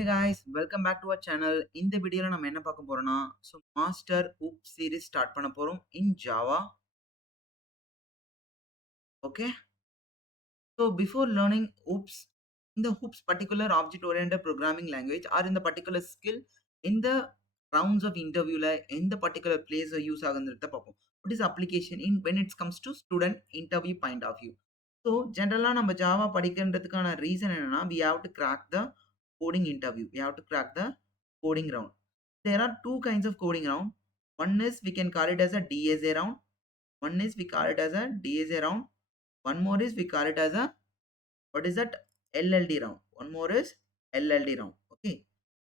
Hey guys, welcome back to our channel. இந்த வீடியோல நம்ம என்ன பார்க்க போறோம்னா, மாஸ்டர் ஹூப் சீரிஸ் ஸ்டார்ட் பண்ண போறோம் இன் Java. Okay. So before learning hoops, in the hoops particular object oriented programming language or in the particular skill, in the rounds of interview in the particular place use ஆகுன்றத பார்ப்போம். What is application in when it comes to student interview point of view. So generally நம்ம Java படிக்கிறதுக்கான reason என்னன்னா, we have to crack the coding interview. We have to crack the coding round. There are two kinds of coding round. One is we can call it as a DSA round. One is we call it as a DSA round. One more is we call it as a what is that LLD round. One more is LLD round. Okay.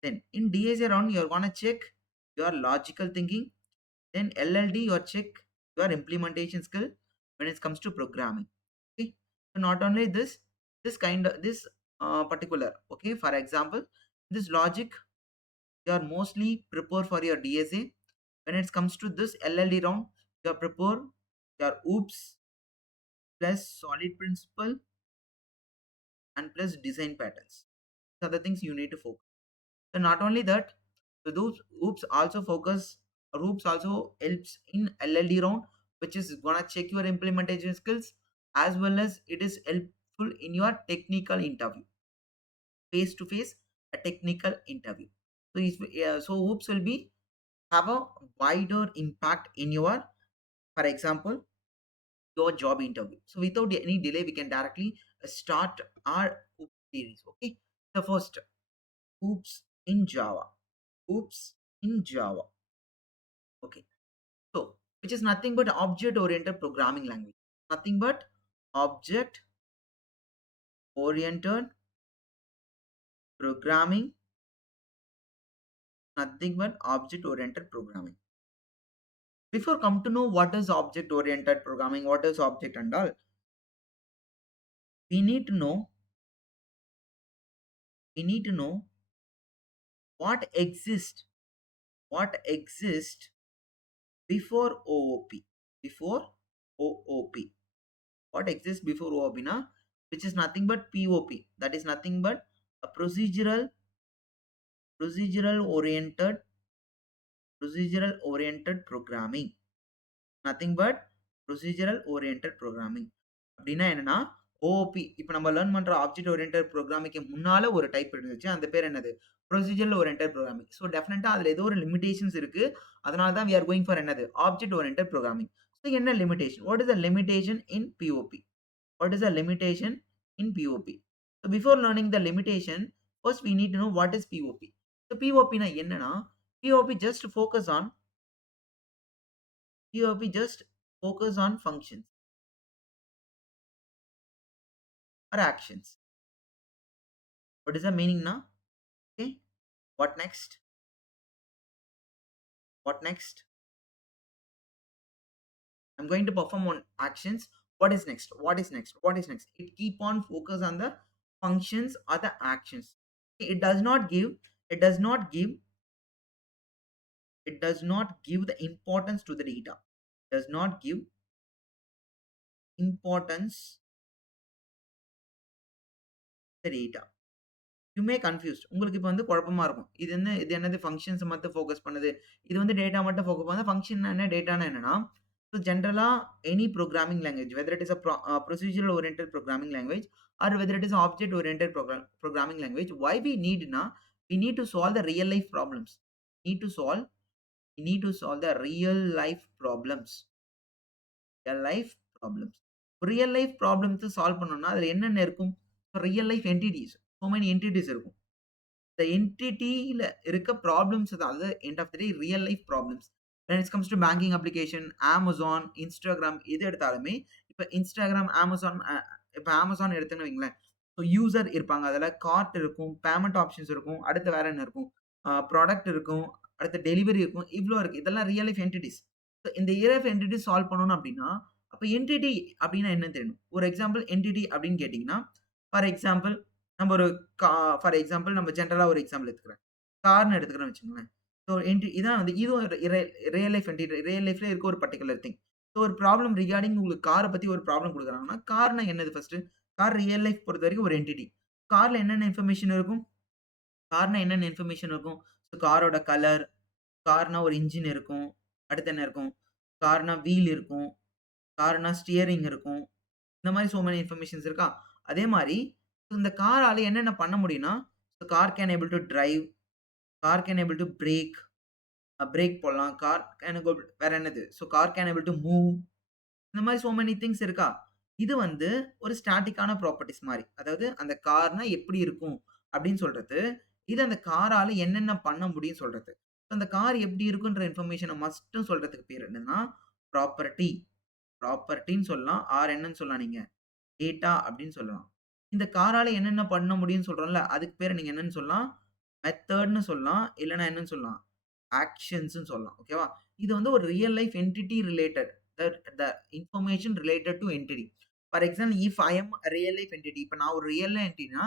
Then in DSA round you're gonna check your logical thinking. Then LLD you check your implementation skill when it comes to programming. Okay. So not only this particular. Okay. For example, this logic you are mostly prepare for your DSA. When it comes to this LLD round, you are prepare your OOPS plus solid principle and plus design patterns. These are the things you need to focus. So not only that, so those OOPS also focus or OOPS also helps in LLD round, which is gonna check your implementation skills as well as it is helpful in your technical interview, face to face a technical interview. So so OOPS will be have a wider impact in your, for example, your job interview. So without any delay, we can directly start our OOPS series. Okay. The first OOPS in Java. OOPS in Java. Okay. So which is nothing but object oriented programming language. Nothing but object oriented programming. Nothing but object oriented programming. Before come to know what is object oriented programming, what is object and all, we need to know what exists before OOP. Before OOP. What exists before OOP na? Which is nothing but POP. That is nothing but a procedural oriented programming. Nothing but procedural oriented programming. அப்படின்னா என்னன்னா OOP இப்போ நம்ம learn பண்ற object oriented ப்ரோக்ராமிங்க்கு முன்னால ஒரு type இருந்துச்சு. அந்த பேர் என்னது? Procedural oriented programming. ஸோ டெஃபினட்டா அதுல ஏதோ ஒரு லிமிடேஷன்ஸ் இருக்கு. அதனால தான் வி ஆர் கோயிங் ஃபார் என்னது? Object oriented programming. ஸோ என்ன limitation? What is the limitation in POP? What is the limitation in POP? So before learning the limitation, first we need to know what is POP. So POP na என்னன்னா POP just focus on functions or actions. What is the meaning na? Okay. What next? What next? I'm going to perform on actions. What is next? What is next? What is next? It keep on focus on the functions or the actions. It does not give the importance to the data. Does not give importance the data. You may confused. உங்களுக்கு இப்போ வந்து குழப்பமா இருக்கும். இது என்னது functions மட்டும் focus பண்ணுது. இது வந்து டேட்டா மட்டும் ஃபோக்கஸ் பண்ணுது. ஃபங்ஷன் என்ன டேட்டானா என்னன்னா, so generally any programming language, whether it is a procedural oriented programming language or whether it is object oriented programming language, why we need na, we need to solve the real life problems. We need to solve the real life problems. Real life problems solve பண்ணனும்னா அதுல என்னென்ன இருக்கும்? Real life entities. so many entities இருக்கும். the entity ல இருக்க problems தான் அது end of the day real life problems. when it comes to banking application, Amazon, Instagram எது எடுத்தாலுமே இப்ப Instagram, Amazon இப்ப Amazon எடுத்துன்னு வைங்களேன். ஸோ யூசர் இருப்பாங்க. அதுல கார்ட் இருக்கும், பேமெண்ட் ஆப்ஷன்ஸ் இருக்கும், அடுத்து வேற என்ன இருக்கும்? ப்ராடக்ட் இருக்கும், அடுத்து டெலிவரி இருக்கும், இவ்ளோ இருக்கு. இதெல்லாம் ரியல் லைஃப் என்டிட்டிஸ். ஸோ இந்த ரியல் லைஃப் என்டிட்டிஸ் சால்வ் பண்ணணும் அப்படின்னா, அப்ப என்டிட்டி அப்படின்னா என்னன்னு தெரியணும். ஒரு எக்ஸாம்பிள் என்டிட்டி அப்படின்னு கேட்டீங்கன்னா, ஃபார் எக்ஸாம்பிள் நம்ம ஒரு ஃபார் எக்ஸாம்பிள் நம்ம ஜென்ரலா ஒரு எக்ஸாம்பிள் எடுத்துக்கிறேன். கார்ன்னு எடுத்துக்கிறோம்னு வச்சுக்கோங்களேன். ஸோ இதான் வந்து இதுவும் ரியல் லைஃப் என்டிட்டி. ரியல் லைஃப்ல இருக்க ஒரு பர்ட்டிகுலர் திங். ஸோ ஒரு ப்ராப்ளம் ரிகார்டிங் உங்களுக்கு கார பத்தி ஒரு ப்ராப்ளம் குடுக்குறாங்கன்னா, கார்னா என்னது ஃபர்ஸ்ட்டு? கார் ரியல் லைஃப் பொறுத்தவரைக்கும் ஒரு என்டிட்டி. கார்ல என்னென்ன இன்ஃபர்மேஷன் இருக்கும்? கார்னா என்னென்ன இன்ஃபர்மேஷன் இருக்கும்? ஸோ காரோட கலர், கார்னா ஒரு இன்ஜின் இருக்கும். அடுத்து என்ன இருக்கும்? கார்னா வீல் இருக்கும். கார்னா ஸ்டியரிங் இருக்கும். இந்த மாரி சோ மெனி இன்ஃபர்மேஷன்ஸ் இருக்கா? அதே மாரி இந்த காரால என்னென்ன பண்ண முடியும்னா, car can able to drive, car can able to brake, brake போடலாம். கார் கேன் வேற என்னது? Car can able to move. இந்த மாரி சோ மெனி திங்ஸ் இருக்கா? இது வந்து ஒரு ஸ்டாட்டிக்கான ப்ராப்பர்ட்டீஸ் மாரி. அதாவது அந்த கார்னா எப்படி இருக்கும் அப்படின்னு சொல்றது. இது அந்த காரால என்னென்ன பண்ண முடியும்னு சொல்றது. அந்த கார் எப்படி இருக்குன்ற இன்ஃபர்மேஷன மட்டும் சொல்றதுக்கு பேர் என்னன்னா, ப்ராப்பர்ட்டி. ப்ராப்பர்ட்டின்னு சொல்லலாம். ஆர் என்னன்னு சொல்லலாம் நீங்க. டேட்டா அப்படின்னு சொல்லலாம். இந்த காரால என்னென்ன பண்ண முடியும்னு சொல்றோம்ல, அதுக்கு பேர நீங்க என்னன்னு சொல்லலாம்? மெத்தட்ன்னு சொல்லலாம். இல்லன்னா என்னன்னு சொல்லலாம்? ஆக்ஷன்ஸ்ன்னு சொல்லலாம். ஓகேவா? இது வந்து ஒரு real life entity related. The information related to entity. For example, if I am a real life entity. இப்ப நான் ஒரு ரியல் என்டிட்டினா,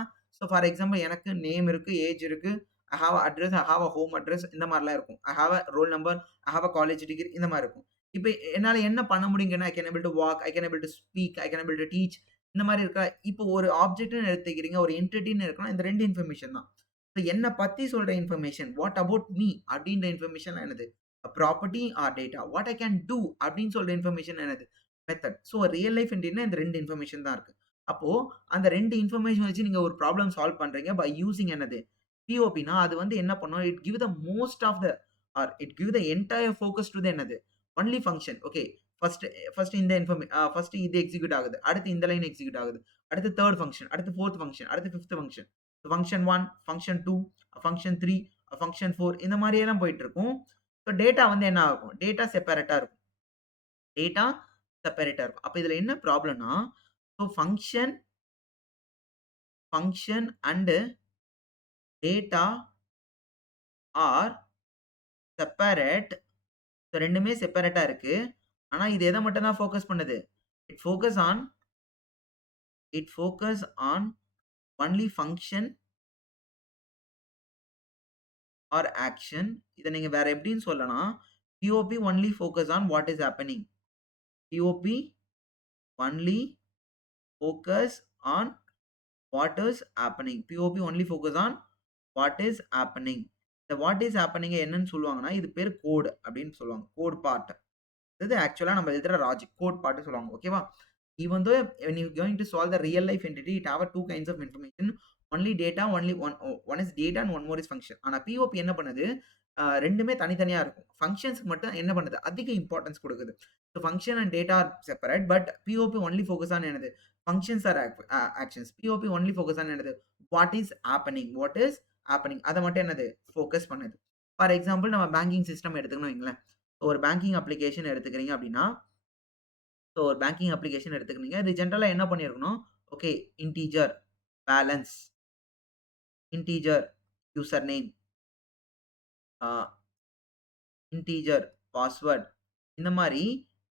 ஃபார் எக்ஸாம்பிள் எனக்கு நேம் இருக்கு, ஏஜ் இருக்கு, I have a address, I have a home address இந்த மாரிலாம் இருக்கும். I have a roll number, I have a college degree இந்த மாரி இருக்கும். இப்ப என்னால என்ன பண்ண முடியுங்கன்னா, I can able to walk, I can able to speak, I can able to teach இந்த மாரி இருக்கா? இப்போ ஒரு ஆப்ஜெக்ட்ன்னு எடுத்துக்கிறீங்க, ஒரு என்டிட்டின்னு இருக்குன்னா, இந்த 2 இன்ஃபர்மேஷன் தான். என்ன பத்தி சொல்ற இன்ஃபர்மேஷன், வாட் அபௌட் மீ அப்படின்ற இன்ஃபர்மேஷன் என்னது? Property R data. What I can do அப்படின்னு சொல்ற இன்ஃபர்மேஷன் என்னது? மெத்தட். ரியல் லைஃப் என்டிட்டினா இந்த 2 இன்ஃபர்மேஷன் தான் இருக்கு. அப்போ அந்த 2 இன்ஃபர்மேஷன் வச்சு நீங்க ஒரு ப்ராப்ளம் சால்வ் பண்றீங்க பை யூசிங் என்னது? பிஓபினா அது வந்து என்ன பண்ணும்? It give the most of the or it give the entire focus to the என்னது? Only function. Okay. First first இந்த ஃபர்ஸ்ட் இது எக்ஸிக்யூட் ஆகுது. அடுத்து இந்த லைன் எக்ஸிக்யூட் ஆகுது. அடுத்து 3 ஃபங்ஷன். அடுத்து 4த் ஃபங்ஷன். அடுத்து fifth function. Function 1, function 2, function 3, function 4 இந்த மாரியெல்லாம் போயிட்டு இருக்கும். டேட்டா வந்து என்ன ஆகும்? டேட்டா செப்பரேட்டா இருக்கும். டேட்டா செப்பரேட்டா இருக்கும். அப்ப இதுல என்ன ப்ராப்ளம்னா, function function and data are separate. 2மே செப்பரேட்டா இருக்கு. ஆனா இது எத மட்டும் தான் ஃபோக்கஸ் பண்ணுது? It focus on it focus on only function or action. இத நீங்க வேற எப்படின்னு சொல்லலாம்? POP only focus on what is happening. POP only focus on what is happening. POP only focus on what is happening. இந்த what is ஹேப்பனிங்க என்னன்னு சொல்லுவாங்கன்னா, இது பேரு கோட் அப்படின்னு சொல்லுவாங்க. Code part. இது ஆக்சுவலா நம்ம எழுதுற லாஜிக். கோட் பார்ட் சொல்லுவாங்க. ஓகேவா? Even though when you're going to solve the real life entity, it have a two kinds of information. Only data, only one is data and one more is function. ஆனா POP என்ன பண்ணுது? 2மே தனித்தனியா இருக்கும். ஃபங்ஷன்ஸ்க்கு மட்டும் என்ன பண்ணுது? அதிக இம்பார்ட்டன்ஸ் குடுக்குது. Function and data are separate. But POP only focus on என்னது? Functions or actions. POP only focus on என்னது? What is happening. What is happening. அத மட்டும் என்னது? ஃபோக்கஸ் பண்ணுது. ஃபார் எக்ஸாம்பிள் நம்ம பேங்கிங் சிஸ்டம் எடுத்துக்கணும் வைங்களேன். ஒரு பேங்கிங் அப்ளிகேஷன் எடுத்துக்கிறீங்க அப்படின்னா, ஒரு பேங்கிங் அப்ளிகேஷன் எடுத்துக்கினீங்க. இது ஜெனரலா என்ன பண்ணியிருக்கணும்? Okay, integer, balance, integer, user name, ah integer, password இந்த மாரி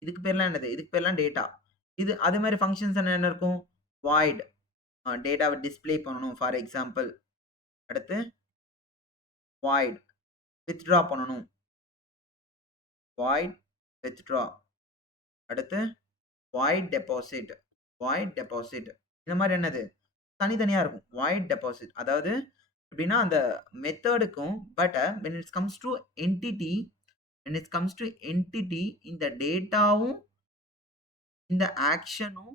இதுக்கு பேர்லாம் என்னது? இதுக்கு பேர்லாம் டேட்டா. இது அதே மாரி ஃபங்ஷன்ஸ் என்ன இருக்கும்? வாய்ட் டேட்டாவ டிஸ்ப்ளே பண்ணணும் ஃபார் எக்ஸாம்பிள். அடுத்து வாய்ட் வித்ட்ரா பண்ணணும். Void withdraw. அடுத்து வாய்ட் டெபாசிட். Void deposit. இந்த மாரி என்னது? தனித்தனியா இருக்கும். Void deposit. அதாவது எப்படின்னா, அந்த மெத்தடுக்கும் when it comes to entity when it comes to entity இந்த டேட்டாவும், இந்த ஆக்ஷனும்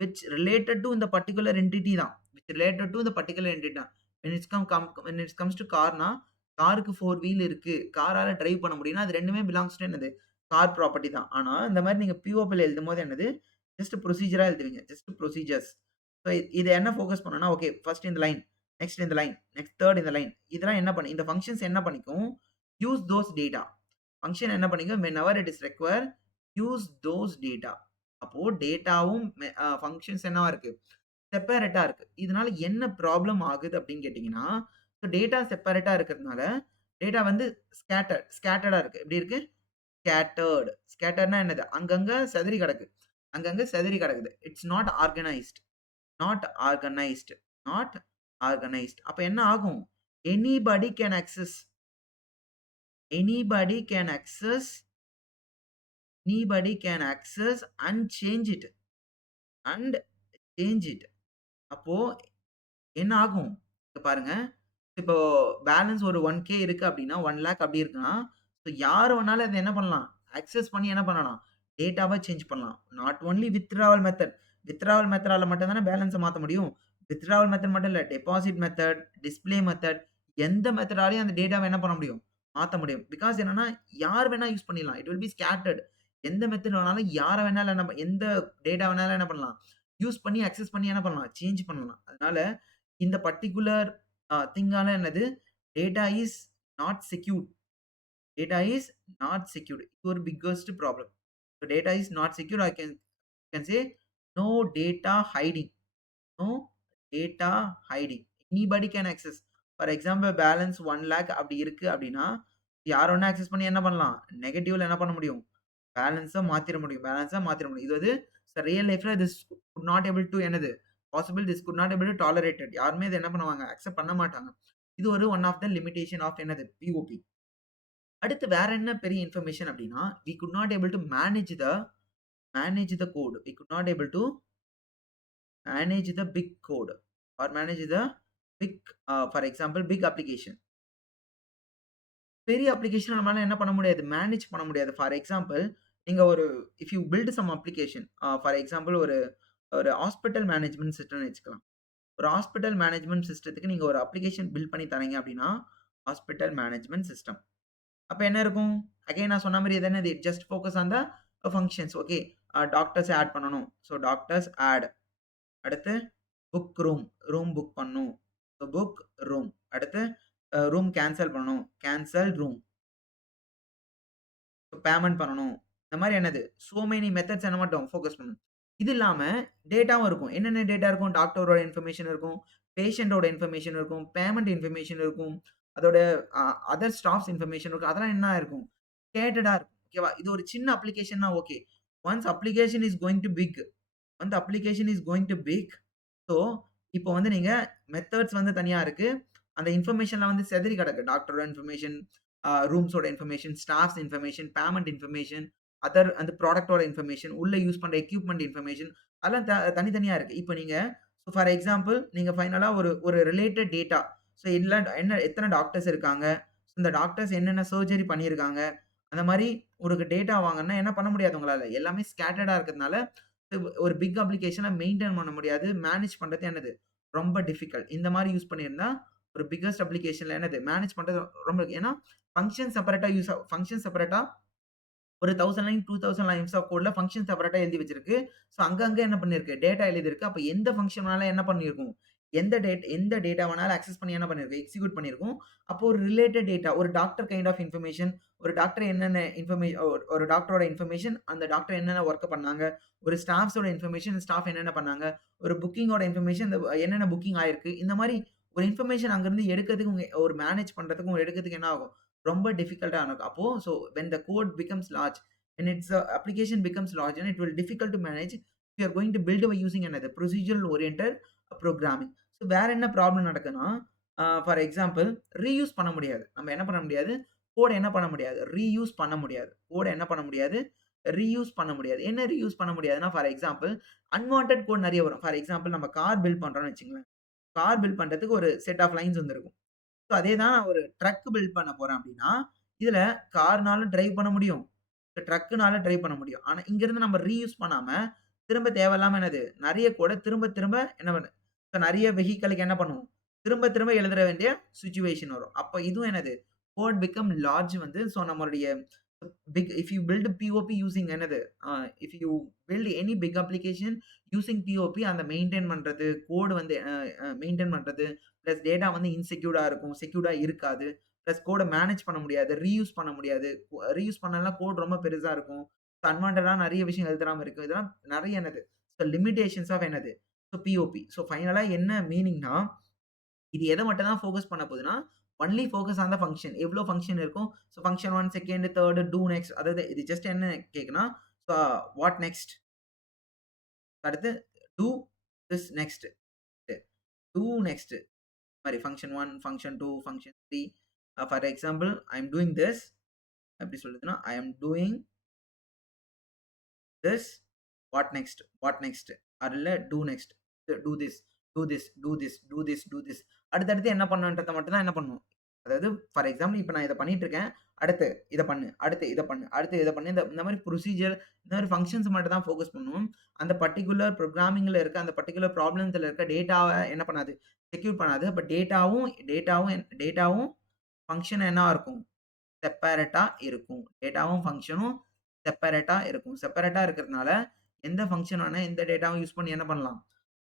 விச் ரிலேட்டட் டூ இந்த பர்ட்டிகுலர் என்டிட்டி தான். விச் ரிலேட்டட் டூ இந்த பர்ட்டிகுலர் என்டிட்டி தான். வென் இட்ஸ் கம்ஸ் டூ கார்னா, காருக்கு 4 வீல் இருக்கு. காரால டிரைவ் பண்ண முடியும்னா, அது 2மே பிலாங்ஸ் டூ என்னது? கார் ப்ராப்பர்ட்டி தான். ஆனா, இந்த மாரி நீங்க பிஓபில எழுதும்போது என்னது? ஜஸ்ட் ப்ரொசீஜரா எழுதுவீங்க. Just procedures. இது என்ன ஃபோக்கஸ் பண்ணும்னா, ஓகே ஃபர்ஸ்ட் இந்த லைன், நெக்ஸ்ட் இந்த லைன், நெக்ஸ்ட் 3 இந்த லைன். இதெல்லாம் என்ன பண்ணி இந்த ஃபங்ஷன்ஸ் என்ன பண்ணிக்கும்? Use those data. ஃபங்ஷன் என்ன பண்ணிக்கும்? Whenever it is require use those data. அப்போ டேட்டாவும் ஃபங்ஷன்ஸ் என்னவா இருக்கு? செப்பரேட்டா இருக்கு. இதனால என்ன ப்ராப்ளம் ஆகுது அப்படின்னு கேட்டீங்கன்னா, டேட்டா செப்பரேட்டா இருக்கிறதுனால, டேட்டா வந்து ஸ்கேட்டர்டா இருக்கு. எப்படி இருக்கு? ஸ்கேட்டர்ட். ஸ்கேட்டர்ட்னா என்னது? அங்கங்க சிதறி கிடக்கு. அங்கங்க சிதறி கிடக்குது. It's not organised. Not organised. Not organised. அப்ப என்ன ஆகும்? Anybody can access anybody can access anybody can access and change it and change it. அப்போ என்ன ஆகும்? இங்க பாருங்க. இப்போ பேலன்ஸ் ஒரு 1K இருக்கு அப்டின்னா, 1,00,000 அப்டி இருக்குன்னா, ஸோ யார் வேணாலும் அத என்ன பண்ணலாம்? அக்சஸ் பண்ணி என்ன பண்ணலாம்? டேட்டாவ சேஞ்ச் பண்ணலாம். Not only withdrawal method. Withdrawal மெத்தடால மட்டும் தானே பேலன்ஸ மாத்த முடியும். வித்ட்ராவல் மெத்தட் மட்டும் இல்ல. டெபாசிட் மெத்தட், டிஸ்ப்ளே மெத்தட் எந்த மெத்தடாலயும் அந்த டேட்டாவ என்ன பண்ண முடியும்? மாத்த முடியும். பிகாஸ் என்னன்னா, யார் வேணா யூஸ் பண்ணிடலாம். It will B scattered. எந்த மெத்தட் வேணாலும் யார வேணாலும் என்ன எந்த டேட்டா வேணாலும் என்ன பண்ணலாம்? யூஸ் பண்ணி, அக்சஸ் பண்ணி என்ன பண்ணலாம்? சேஞ்ச் பண்ணலாம். அதனால இந்த பர்ட்டிகுலர் திங்கால என்னது? Data is not secured. Data is not secured. இது ஒரு biggest problem. So data is not secure. I can say no data hiding. No data hiding. Anybody can access. For example, balance 1,00,000 அப்படி இருக்கு அப்படின்னா, யார் வேணா access பண்ணி என்ன பண்ணலாம்? நெகட்டிவ்ல என்ன பண்ண முடியும்? பேலன்ஸ மாத்திர முடியும். பேலன்ஸ மாத்திர முடியும். இது வந்து ரியல் லைஃப்ல this could not able to என்னது? Possible this could not able to tolerated. யாருமே இத என்ன பண்ணுவாங்க? அக்செப்ட் பண்ண மாட்டாங்க. இது ஒரு one of the limitation of என்னது? பிஓபி. அடுத்து வேற என்ன பெரிய இன்ஃபர்மேஷன் அப்டின்னா, we could not able to manage the code. We could not able to manage the big code or manage the big for example big application. பெரிய application நம்மளால என்ன பண்ண முடியாது? மேனேஜ் பண்ண முடியாது. ஃபார் எக்ஸாம்பிள் நீங்க ஒரு if you build some application for example ஒரு ஒரு ஹாஸ்பிட்டல் மேனேஜ்மென்ட் சிஸ்டம்னு வச்சுக்கலாம். ஒரு ஹாஸ்பிட்டல் மேனேஜ்மென்ட் சிஸ்டத்துக்கு நீங்க ஒரு அப்ளிகேஷன் பில்ட் பண்ணி தர்றீங்க அப்டின்னா, ஹாஸ்பிட்டல் மேனேஜ்மென்ட் சிஸ்டம். அப்ப என்ன இருக்கும்? அகைன் நான் சொன்ன மாரி இது என்னது? Just focus on the functions. Okay. Doctors add பண்ணணும். So doctors add. அடுத்து புக் ரூம். ரூம் புக் பண்ணணும். So book room. அடுத்து ரூம் கேன்சல் பண்ணணும். Cancel room. பேமெண்ட் பண்ணணும். இந்த மாரி என்னது? சோ மெனி மெத்தட்ஸ் என்ன மட்டும் ஃபோக்கஸ் பண்ணணும். இது இல்லாம டேட்டாவும் இருக்கும். என்னென்ன டேட்டா இருக்கும்? டாக்டரோட இன்ஃபர்மேஷன் இருக்கும். பேஷண்டோட இன்ஃபர்மேஷன் இருக்கும். பேமெண்ட் இன்ஃபர்மேஷன் இருக்கும். அதோட அ அதர் ஸ்டாஃப்ஸ் இன்ஃபர்மேஷன் இருக்கும். அதெல்லாம் என்ன இருக்கும்? ஸ்கேட்டர்டா இருக்கும். ஓகேவா? இது ஒரு சின்ன அப்ளிகேஷன்னா okay. Once application is going to big. Once application is going to big. So, இப்போ வந்து நீங்க மெத்தட்ஸ் வந்து தனியா இருக்கு. அந்த இன்ஃபர்மேஷன்லாம் வந்து சிதறி கிடக்கு. டாக்டரோட இன்ஃபர்மேஷன், ரூம்ஸோட information, staffs information, payment information, other அந்த ப்ராடக்ட்டோட இன்ஃபர்மேஷன், உள்ள யூஸ் பண்ற எக்யூப்மென்ட் இன்ஃபர்மேஷன் அதெல்லாம் தனித்தனியா இருக்கு. இப்ப நீங்க ஃபார் எக்ஸாம்பிள் நீங்க ஃபைனலா ஒரு ஒரு ரிலேட்டட் டேட்டா இல்ல என்ன எத்தன டாக்டர்ஸ் இருக்காங்க? இந்த டாக்டர்ஸ் என்னென்ன சர்ஜரி பண்ணியிருக்காங்க? அந்த மாரி ஒரு டேட்டா வாங்கணும்னா என்ன பண்ண முடியாது உங்களால. எல்லாமே ஸ்கேட்டர்டா இருக்கிறதுனால, ஒரு பிக் அப்ளிகேஷன மெயின்டெயின் பண்ண முடியாது. மேனேஜ் பண்றது என்னது? ரொம்ப டிஃபிகல்ட். இந்த மாரி யூஸ் பண்ணியிருந்தா, ஒரு பிக்கஸ்ட் அப்ளிகேஷன்ல என்னது? மேனேஜ் பண்றது ரொம்ப ஏன்னா, ஃபங்ஷன் செப்பரேட்டா ஒரு 1000 லைன், 2000 லைன்ஸ் ஆஃப் கோட்ல ஃபங்ஷன் செப்பரேட்டா எழுதி வச்சிருக்கு. ஸோ அங்கங்க என்ன பண்ணிருக்கு? டேட்டா எழுதியிருக்கு. அப்ப எந்த ஃபங்ஷன் வேணாலும் என்ன பண்ணியிருக்கும்? எந்த டேட்டா வேணாலும் அக்சஸ் பண்ணி என்ன பண்ணியிருக்கும்? எக்ஸிக்யூட் பண்ணியிருக்கும். அப்போ ஒரு ரிலேட்டட் டேட்டா, ஒரு டாக்டர் கைண்ட் ஆஃப் இன்ஃபர்மேஷன், ஒரு டாக்டர் என்னென்ன ஒரு டாக்டரோட இன்ஃபர்மேஷன், அந்த டாக்டர் என்னென்ன வொர்க் பண்ணாங்க, ஒரு ஸ்டாஃப்ஸோட இன்ஃபர்மேஷன், ஸ்டாஃப் என்னென்ன பண்ணாங்க, ஒரு புக்கிங்கோட இன்ஃபர்மேஷன், என்னென்ன புக்கிங் ஆயிருக்கு. இந்த மாரி ஒரு இன்ஃபர்மேஷன் அங்கருந்து எடுக்கிறதுக்கு ஒரு மேனேஜ் பண்றதுக்கும், எடுக்கிறதுக்கு என்ன ஆகும்? ரொம்ப டிஃபிகல்ட்டா இருக்கும். அப்போ when the code becomes large, when its application becomes large and it will difficult to manage, we are going to build by using another procedural oriented programming. So வேற என்ன ப்ராப்ளம் நடக்குதுன்னா, ஃபார் எக்ஸாம்பிள் ரீயூஸ் பண்ண முடியாது. நம்ம என்ன பண்ண முடியாது? கோட என்ன பண்ண முடியாது? ரீயூஸ் பண்ண முடியாது. கோட என்ன பண்ண முடியாது? ரீயூஸ் பண்ண முடியாது. என்ன ரீயூஸ் பண்ண முடியாதுன்னா, ஃபார் எக்ஸாம்பிள் அன்வான்டட் கோட் நெறைய வரும். ஃபார் எக்ஸாம்பிள் நம்ம கார் பில்ட் பண்றோம்னு வச்சுக்கங்களேன். கார் பில்ட் பண்றதுக்கு ஒரு செட் ஆஃப் லைன்ஸ் வந்திருக்கும். ஸோ அதே தான் நான் ஒரு ட்ரக் பில்ட் பண்ண போறேன் அப்டின்னா, இதுல கார்னாலும் டிரைவ் பண்ண முடியும். ட்ரக்குனால டிரைவ் பண்ண முடியும். ஆனா இங்கிருந்து நம்ம ரீயூஸ் பண்ணாம, திரும்ப தேவையில்லாம என்னது? நெறைய கோட திரும்ப திரும்ப என்ன பண்ணு நெறைய வெஹிக்கிளுக்கு என்ன பண்ணுவோம்? திரும்ப திரும்ப எழுத வேண்டிய சிச்சுவேஷன் வரும். அப்ப இதுவும் என்னது? கோட் பிகம் லார்ஜ் வந்து நம்மளுடைய if you build POP using என்னது? If you build any big application using POP அந்த மெயின்டெயின் பண்றது, கோட் வந்து மெயின்டெயின் பண்றது, பிளஸ் டேட்டா வந்து இன்செக்யூர்டா இருக்கும். செக்யூர்டா இருக்காது. பிளஸ் கோட மேனேஜ் பண்ண முடியாது. ரீயூஸ் பண்ண முடியாது. ரீயூஸ் பண்ணலனா கோட் ரொம்ப பெருசா இருக்கும். அன்வான்டடா நெறைய விஷயம் எழுதலாம இருக்கும். இதெல்லாம் நெறைய என்னது? லிமிட்டேஷன்ஸ் ஆஃப் என்னது? பிஓபி. ஃபைனலா என்ன மீனிங்னா, இது எத மட்டும் தான் ஃபோக்கஸ் பண்ண போதுன்னா, only focus on the function. எவ்ளோ ஃபங்ஷன் இருக்கும்? Function 1, second, 3, to next. அதாவது இது ஜஸ்ட் என்ன கேக்குன்னா, ஸோ வாட் நெக்ஸ்ட்? அடுத்து to this next. To next. மாரி function 1, function 2, function 3. For example, I am doing this. எப்படி சொல்றதுன்னா, I am doing this. What next? What next? R இல்ல do next. Do this, do this, do this, do this, do this. அடுத்தடுத்து என்ன பண்ணணுன்றத மட்டும் தான் என்ன பண்ணணும். அதாவது ஃபார் எக்ஸாம்பிள் இப்ப நான் இத பண்ணிட்டு இருக்கேன். அடுத்து இத பண்ணு, அடுத்து இத பண்ணு, அடுத்து இத பண்ணு. இந்த மாரி ப்ரொசீஜர், இந்த மாரி ஃபங்ஷன்ஸ் மட்டும் தான் ஃபோக்கஸ் பண்ணும். அந்த பர்ட்டிகுலர் புரோகிராமிங்ல இருக்க அந்த பர்ட்டிகுலர் ப்ராப்ளம்ஸ்ல இருக்க டேட்டாவ என்ன பண்ணாது, செக்யூர் பண்ணாது. பட் டேட்டாவும் ஃபங்ஷன் என்னவா இருக்கும்? செப்பரேட்டா இருக்கும். டேட்டாவும், ஃபங்ஷனும் செப்பரேட்டா இருக்கும். செப்பரேட்டா இருக்கிறதுனால, எந்த ஃபங்ஷன் வேணா எந்த டேட்டாவும் யூஸ் பண்ணி என்ன பண்ணலாம்?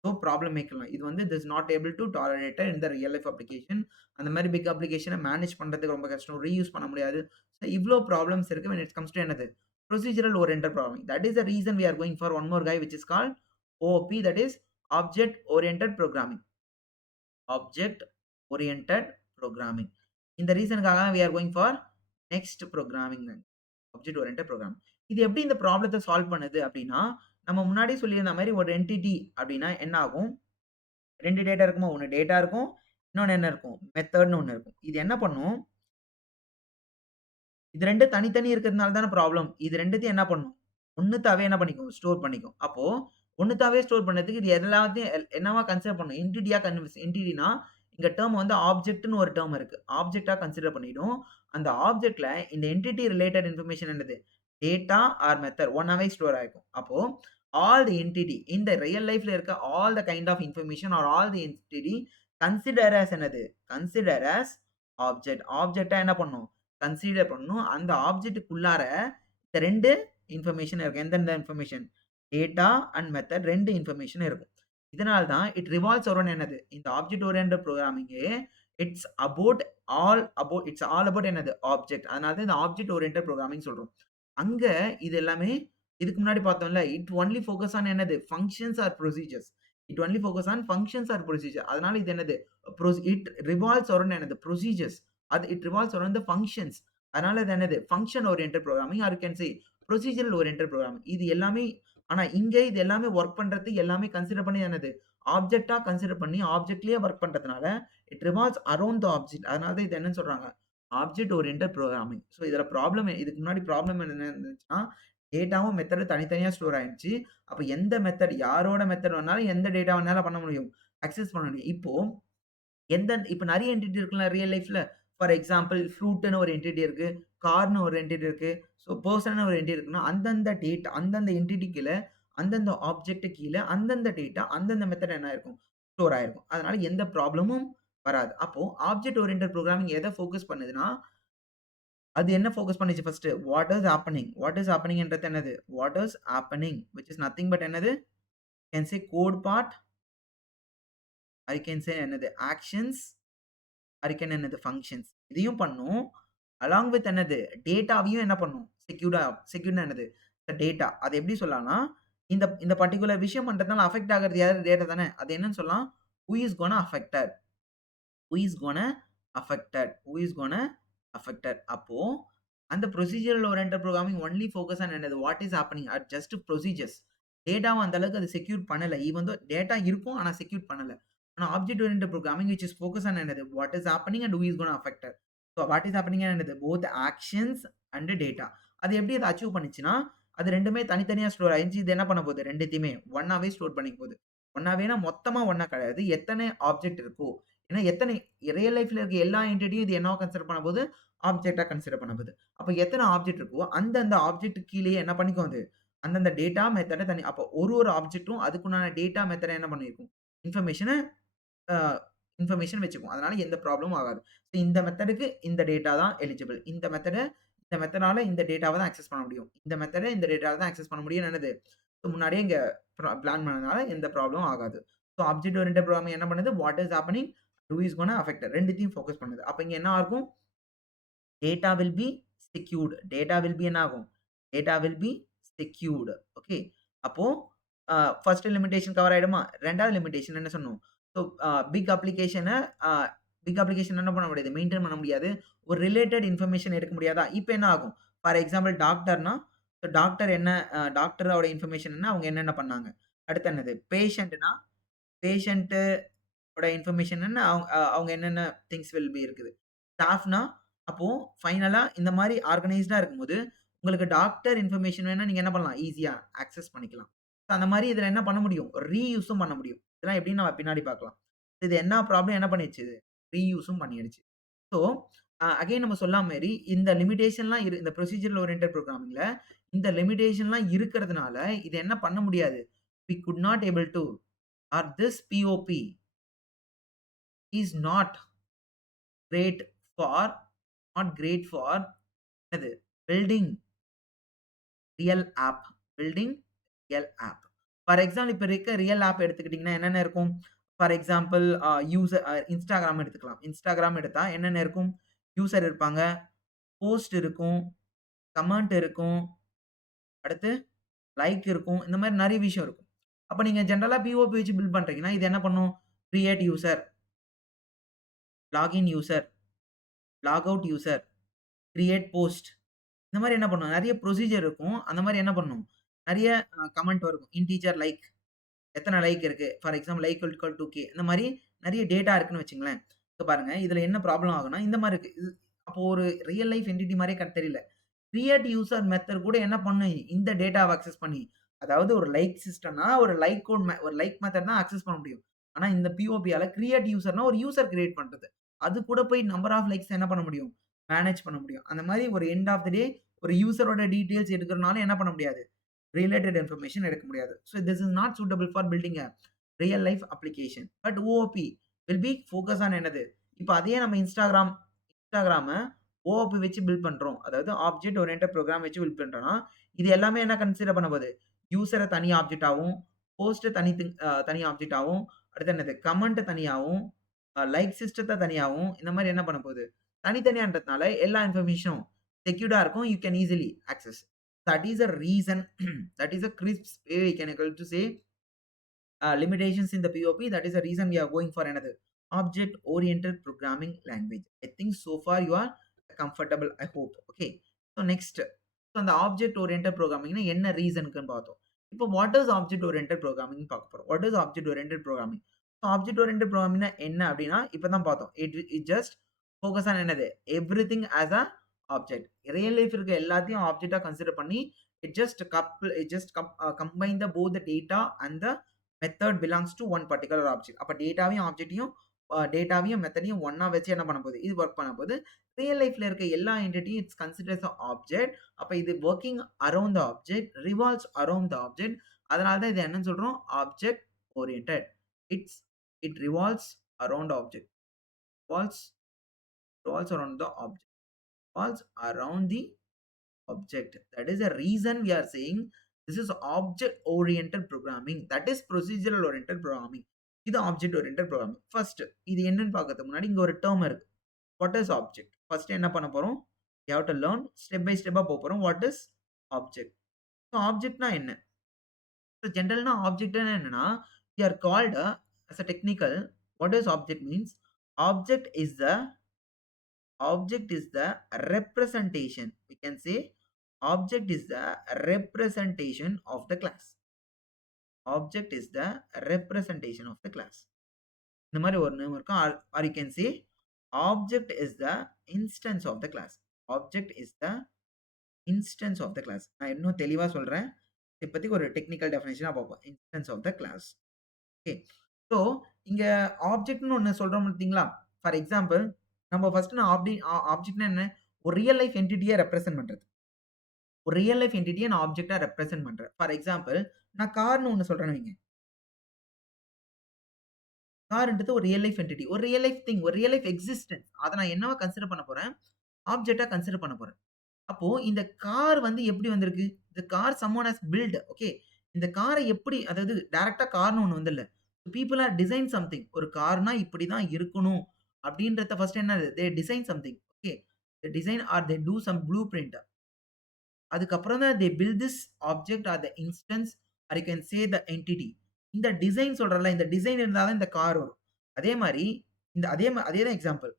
ஸோ ப்ராப்ளம் மேக்கலாம். இது வந்து this not able to tolerated in the real life application. அந்த மாரி பிக் அப்ளிகேஷன மேனேஜ் பண்றதுக்கு ரொம்ப கஷ்டம். ரீயூஸ் பண்ண முடியாது. ஸோ இவ்ளோ ப்ராப்ளம்ஸ் இருக்கு வென் இட் கம்ஸ் டூ என்னது? Procedural oriented programming. That is the reason we are going for one more guy which is called OOP, that is object oriented programming. Object oriented programming. இந்த ரீசனுக்காக we are going for next programming language. Object oriented programming. இது எப்படி இந்த ப்ராப்ளத்த solve பண்ணுது அப்டின்னா, நம்ம முன்னாடியே சொல்லியிருந்த மாரி ஒரு என்டிட்டி அப்டின்னா என்ன ஆகும்? 2 டேட்டா இருக்குமா? 1 டேட்டா இருக்கும். இன்னொன்னு என்ன இருக்கும்? மெத்தட்ன்னு ஒண்ணு இருக்கும். இது என்ன பண்ணும்? இது 2 தனித்தனி இருக்கிறதுனால தான ப்ராப்ளம். இது 2த்தையும் என்ன பண்ணும்? ஒண்ணுத்தாவே என்ன பண்ணிக்கும்? ஸ்டோர் பண்ணிக்கும். அப்போ ஒண்ணுத்தாவே ஸ்டோர் பண்ணதுக்கு இது எல்லாத்தையும் என்னவா கன்சிடர் பண்ணும்? என்டிட்டினா இங்க டெர்ம் வந்து ஆப்ஜெக்ட்ன்னு ஒரு டெர்ம் இருக்கு. ஆப்ஜெக்ட்டா கன்சிடர் பண்ணிடும். அந்த ஆப்ஜெக்ட்ல இந்த என்டிட்டி ரிலேட்டட் இன்ஃபர்மேஷன் என்னது? டேட்டா ஆர் மெத்தட் ஒண்ணாவே ஸ்டோர் ஆயிருக்கும். அப்போ ஆல் தி என்டிட்டி இந்த ரியல் லைஃப்ல இருக்க all the kind of information or all the entity consider as என்னது? Consider as object. ஆப்ஜெக்ட்டா என்ன பண்ணும்? கன்சிடர் பண்ணணும். அந்த ஆப்ஜெக்ட்க்குள்ளார இந்த 2 இன்ஃபர்மேஷன் இருக்கு. எந்தெந்த information? Data and method 2 information இருக்கும். இதனால தான் இட் ரிவால்வ்ஸ் அரவுண்ட் என்னது? இந்த ஆப்ஜெக்ட் ஓரியன்டட் புரோகிராமிங்கே it's about it's all about என்னது? ஆப்ஜெக்ட். அதனால தான் இந்த ஆப்ஜெக்ட் ஓரியன்டட் புரோகிராமிங் சொல்றோம். அங்க இது எல்லாமே இதுக்கு முன்னாடி பார்த்தோம்ல, இட் ஒன்லி ஃபோக்கஸ் ஆன் என்னது? Functions or procedures. It only focus on functions or procedure. அதனால இது என்னது? இட் ரிவால்வ்ஸ் அரவுண்ட் என்னது? Procedures. It revolves around the functions. அதனால இது என்னது? Function oriented programming or you can say procedural oriented programming. இது எல்லாமே ஆனா இங்க இது எல்லாமே வொர்க் பண்றது எல்லாமே கன்சிடர் பண்ணி என்னது? ஆப்ஜெக்ட்டா கன்சிடர் பண்ணி ஆப்ஜெக்ட்லயே வொர்க் பண்றதுனால, it revolves around the object. அதனால தான் இது என்னன்னு சொல்றாங்க? Object oriented programming. ஸோ இதுல இதுக்கு முன்னாடி ப்ராப்ளம் என்ன இருந்துச்சுன்னா, டேட்டாவும் மெத்தடும் தனித்தனியா ஸ்டோர் ஆயிருந்துச்சு. அப்ப எந்த மெத்தட் யாரோட மெத்தட் வேணாலும் எந்த டேட்டா வேணாலும் பண்ண முடியும். அக்சஸ் பண்ண முடியும். இப்ப நெறைய என்டிட்டி இருக்குல்ல ரியல் லைஃப்ல. ஃபார் எக்ஸாம்பிள் ஃப்ரூட்ன்னு ஒரு என்டிட்டி இருக்கு. கார்ன்னு ஒரு என்டிட்டி இருக்கு. ஸோ பெர்சன்னு ஒரு என்டிட்டி இருக்குன்னா, அந்தந்த என்டிட்டி கீழ, அந்தந்த ஆப்ஜெக்ட் கீழ, அந்தந்த டேட்டா, அந்தந்த மெத்தட் என்ன ஆயிருக்கும்? ஸ்டோர் ஆயிருக்கும். அதனால எந்த ப்ராப்ளமும் வராது. அப்போ ஆப்ஜெக்ட் ஓரியன்டட் புரோகிராமிங் எத ஃபோக்கஸ் பண்ணுதுன்னா, அது என்ன ஃபோக்கஸ் பண்ணுச்சு first? What is happening? What is ஹேப்பனிங்ன்றது என்னது? What is happening? Which is nothing but என்னது? Can say code part. I can say என்னது? ஆக்ஷன்ஸ். ஹரிக்கேன் என்னது? ஃபங்ஷன்ஸ். இதையும் பண்ணும். அலாங் வித் என்னது? டேட்டாவையும் என்ன பண்ணும்? செக்யூர்ட்னா என்னது? டேட்டா. அது எப்படி சொல்லலாம்னா, இந்த இந்த பர்ட்டிகுலர் விஷயம் பண்றதுனால அஃபெக்ட் ஆகுறது யாரு? டேட்டா தானே. அது என்னன்னு சொல்லலாம்? Who is gonna affected? Who is gonna affected? Who is gonna affected? அப்போ அந்த procedural oriented programming only focus on என்னது? What is happening at just procedures. டேட்டாவ அந்த அளவுக்கு அது செக்யூர் பண்ணல. ஈவன் தோ டேட்டா இருக்கும். ஆனா செக்யூர் பண்ணல. ஆனா object oriented programming which is focus on என்னது? What is happening and who is gonna affected. So what is happening என்னது? Both actions and data. அது எப்படி அத அச்சீவ் பண்ணுச்சுன்னா, அது 2மே தனித்தனியா ஸ்டோர் ஆயிருச்சு. இது என்ன பண்ண போது? 2த்தையுமே ஒண்ணாவே ஸ்டோர் பண்ணிக்க போது. ஒண்ணாவேனா மொத்தமா ஒண்ணா கிடையாது. எத்தனை ஆப்ஜெக்ட் இருக்கோ, ஏன்னா எத்தனை ரியல் லைஃப்ல இருக்க எல்லா என்டிட்டியும் இது என்னவா கன்சிடர் பண்ண போது? ஆப்ஜெக்ட்டா கன்சிடர் பண்ண போது. அப்ப எத்தன ஆப்ஜெக்ட் இருக்கோ, அந்தந்த ஆப்ஜெக்ட் கீழயே என்ன பண்ணிக்கும் அது? அந்தந்த டேட்டா மெத்தட அப்ப ஒரு ஆப்ஜெக்ட்டும் அதுக்குண்டான டேட்டா மெத்தட என்ன பண்ணியிருக்கும்? இன்ஃபர்மேஷன அ இன்ஃபர்மேஷன் வச்சுக்கும். அதனால எந்த ப்ராப்ளமும் ஆகாது. இந்த மெத்தடுக்கு இந்த டேட்டா தான் எலிஜிபிள். இந்த மெத்தடால இந்த டேட்டாவ தான் ஆக்சஸ் பண்ண முடியும். இந்த மெத்தட இந்த டேட்டாவ தான் ஆக்சஸ் பண்ண முடியும்னு என்னது? முன்னாடியே இங்க பிளான் பண்ணதுனால எந்த ப்ராப்ளமும் ஆகாது. ஆப்ஜெக்ட் ஓரியன்டட் புரோகிராமிங் என்ன பண்ணுது? What is happening? Who is gonna affected 2த்தையும் ஃபோக்கஸ் பண்ணுது. அப்ப இங்க என்ன ஆகும்? Data will be secured. Data will be என்ன ஆகும்? Data will be secured. Okay. அப்போ ஃபர்ஸ்ட் லிமிட்டேஷன் கவர் ஆயிடுமா? 2வது லிமிட்டேஷன் என்ன சொன்னோம்? ஸோ பிக் அப்ளிகேஷன அ பிக் அப்ளிகேஷன் என்ன பண்ண முடியாது? மெயின்டெயின் பண்ண முடியாது. ஒரு ரிலேட்டட் இன்ஃபர்மேஷன் எடுக்க முடியாதா? இப்ப என்ன ஆகும்? ஃபார் எக்ஸாம்பிள் டாக்டர்னா, டாக்டர் என்ன டாக்டரோட இன்ஃபர்மேஷன் என்ன? அவங்க என்னென்ன பண்ணாங்க? அடுத்து என்னது? பேஷண்ட் ஓட இன்ஃபர்மேஷன் என்ன? அவங்க என்னென்ன திங்ஸ் வில் பி இருக்குது. ஸ்டாஃப்னா, அப்போ ஃபைனலா இந்த மாரி ஆர்கனைஸ்டா இருக்கும்போது, உங்களுக்கு டாக்டர் இன்ஃபர்மேஷன் வேணும்னா நீங்க என்ன பண்ணலாம்? ஈஸியா ஆக்சஸ் பண்ணிக்கலாம். அந்த மாரி இதுல என்ன பண்ண முடியும்? ரீயூஸும் பண்ண முடியும். இதெல்லாம் எப்படின்னு நம்ம பின்னாடி பார்க்கலாம். இது என்ன ப்ராப்ளம் என்ன பண்ணிருச்சு இது? ரீயூஸும் பண்ணிடுச்சு. ஸோ, அகைன் நம்ம சொன்னா மாரி இந்த லிமிட்டேஷன்லாம் இந்த ப்ரொசீஜரல் ஓரியன்டட் புரோகிராமிங்ல இந்த லிமிட்டேஷன்லாம் இருக்கிறதுனால, இது என்ன பண்ண முடியாது. We could not able to or this POP is great for not great for என்னது? Building real app. Building real app. For example இப்ப இருக்க ரியல் ஆப் எடுத்துக்கிட்டீங்கன்னா என்னென்ன இருக்கும்? ஃபார் எக்ஸாம்பிள் Instagram எடுத்துக்கலாம். Instagram எடுத்தா என்னென்ன இருக்கும்? யூசர் இருப்பாங்க, போஸ்ட் இருக்கும், கமெண்ட் இருக்கும், அடுத்து லைக் இருக்கும். இந்த மாரி நெறைய விஷயம் இருக்கும். அப்ப நீங்க ஜெனரலா பிஓபி வச்சு பில்ட் பண்றீங்கன்னா, இது என்ன பண்ணும்? Create user, login user, log out user, create post. இந்த மாரி என்ன பண்ணும்? நெறைய ப்ரொசீஜர் இருக்கும். அந்த மாரி என்ன பண்ணும்? நெறைய கமெண்ட் வரும். இன்டிஜர் லைக் எத்தன லைக் இருக்கு? For example like equal 2K இந்த மாரி நெறைய டேட்டா இருக்குன்னு வச்சுக்கங்களேன். இப்ப பாருங்க, இதுல என்ன ப்ராப்ளம் ஆகும்னா, இந்த மாரி இருக்கு. அப்போ ஒரு ரியல் லைஃப் என்டிட்டி மாரியே தெரியல. கிரியேட் யூசர் மெத்தட் கூட என்ன பண்ணும்? இந்த டேட்டாவ அக்சஸ் பண்ணி, அதாவது ஒரு லைக் சிஸ்டம்னா ஒரு லைக் கோட் ஒரு லைக் மெத்தட் தான் அக்சஸ் பண்ண முடியும். ஆனா இந்த பிஓபியால கிரியேட் யூசர்னா ஒரு யூசர் கிரியேட் பண்றது. அது கூட போய் நம்பர் ஆஃப் லைக்ஸ் என்ன பண்ண முடியும்? மேனேஜ் பண்ண முடியும். அந்த மாரி ஒரு எண்ட் ஆஃப் த டே ஒரு யூசரோட டீட்டெயில்ஸ் எடுக்கிறனால என்ன பண்ண முடியாது? ரிலேட்டட் இன்ஃபர்மேஷன் எடுக்க முடியாது. So this is not suitable for building a real life application. But OOP will be focus on என்னது? இப்ப அதே நம்ம Instagramம ஓஓபி வச்சு பில்ட் பண்றோம். அதாவது ஆப்ஜெக்ட் ஓரியன்டட் புரோகிராம் வச்சு பில்ட் பண்றோம்னா, இது எல்லாமே என்ன கன்சிடர் பண்ண போகுது? யூசர தனி ஆப்ஜெக்ட்டாவும், போஸ்ட்ட தனி ஆப்ஜெக்ட்டாவும், அடுத்து என்னது? கமெண்ட்ட தனியாவும், லைக் சிஸ்டத்த தனியாவும், இந்த மாரி என்ன பண்ண போகுது? தனித்தனியான்றதுனால எல்லா இன்ஃபர்மேஷனும் செக்யூர்டா இருக்கும். You can easily access. That is a reason, that is a crisp way we can able to say limitations in the POP. That is the reason we are going for another object oriented programming language. I think so far you are comfortable, I hope. Okay. So next, so அந்த object oriented ப்ரோகிராமிங்னா என்ன ரீசனுக்குன்னு பார்த்தோம். இப்போ what is object oriented programming பார்க்க போறோம். What is object oriented programming? So object oriented ப்ரோகிராமிங்னா என்ன அப்படின்னா, இப்போ தான் பார்த்தோம். இட் ஜஸ்ட் ஃபோக்கஸ் ஆன் என்னது? Everything as a object. Real life இருக்க எல்லாத்தையும் ஆப்ஜெக்ட்டா கன்சிடர் பண்ணி, combine the both the data and the method belongs to one particular object. அப்ப டேட்டாவையும் ஆப்ஜெக்ட்டையும் டேட்டாவையும் மெத்தடையும் ஒண்ணா வச்சு என்ன பண்ண போகுது? இது வொர்க் பண்ண போகுது. ரியல் லைஃப்ல இருக்க எல்லா என்டிட்டியும் இட்ஸ் கன்சிடர்ஸ் அ ஆப்ஜெக்ட். அப்ப இது working around the object, revolves around the object. அதனால தான் இத என்னன்னு சொல்றோம்? Object oriented. It's it revolves around object. Revolves revolves around the object. Revolves around the object. That is the reason we are saying this is object oriented programming. That is procedural oriented programming. இது object oriented programming. First, இது என்னன்னு பார்க்கறதுக்கு முன்னாடி இங்க ஒரு term இருக்கு. What is object? First என்ன பண்ண போறோம்? You have to learn step by step போறோம். What is object? So objectனா என்ன? So generalனா objectனா என்னன்னா, we are called as a technical. What is object means? Object is the representation. We can say object is the representation of the class. Object is the representation of the class. இந்த மாதிரி ஒரு name இருக்கும். Or you can say object is the instance of the class. Object is the instance of the class. நான் இன்னும் தெளிவா சொல்றேன். இப்போதைக்கு ஒரு டெக்னிக்கல் டெஃபினிஷனா பார்ப்போம். Instance of the class. Okay. So இங்க ஆப்ஜெக்ட்னு ஒண்ணு சொல்றோம் பார்த்தீங்களா? ஃபார் எக்ஸாம்பிள் நம்ம ஃபர்ஸ்ட் நான் ஆப்ஜெக்ட்னா என்ன? ஒரு ரியல் லைஃப் என்டிட்டிய ரெப்ரசென்ட் பண்றது. ஒரு ரியல் லைஃப் என்டிட்டிய நான் ஆப்ஜெக்ட்டா ரெப்ரசென்ட் பண்றேன். ஃபார் எக்ஸாம்பிள் நான் கார்ன்னு ஒண்ணு சொல்றேன்னு வைங்க. கார்ன்றது ஒரு ரியல் லைஃப் என்டிட்டி. ஒரு ரியல் லைஃப் திங், ஒரு ரியல் லைஃப் எக்ஸிஸ்டன்ஸ். அத நான் என்னவா கன்சிடர் பண்ண போறேன்? ஆப்ஜெக்ட்டா கன்சிடர் பண்ண போறேன். அப்போ இந்த கார் வந்து எப்படி வந்திருக்கு? இந்த car someone has built. Okay. இந்த கார எப்படி அதாவது டைரக்ட்டா கார்ன்னு ஒண்ணு வந்துல்ல. People are design something. ஒரு கார்னா இப்படி தான் இருக்கணும். அப்படின்றத ஃபர்ஸ்ட் என்னது? They design something. Okay. They design or they do some blueprint. அதுக்கப்புறம் தான் they build this object or the instance or you can say the entity. இந்த டிசைன் சொல்றேன்ல, இந்த டிசைன் இருந்தா தான் இந்த கார் வரும். அதே மாரி அதே தான் example.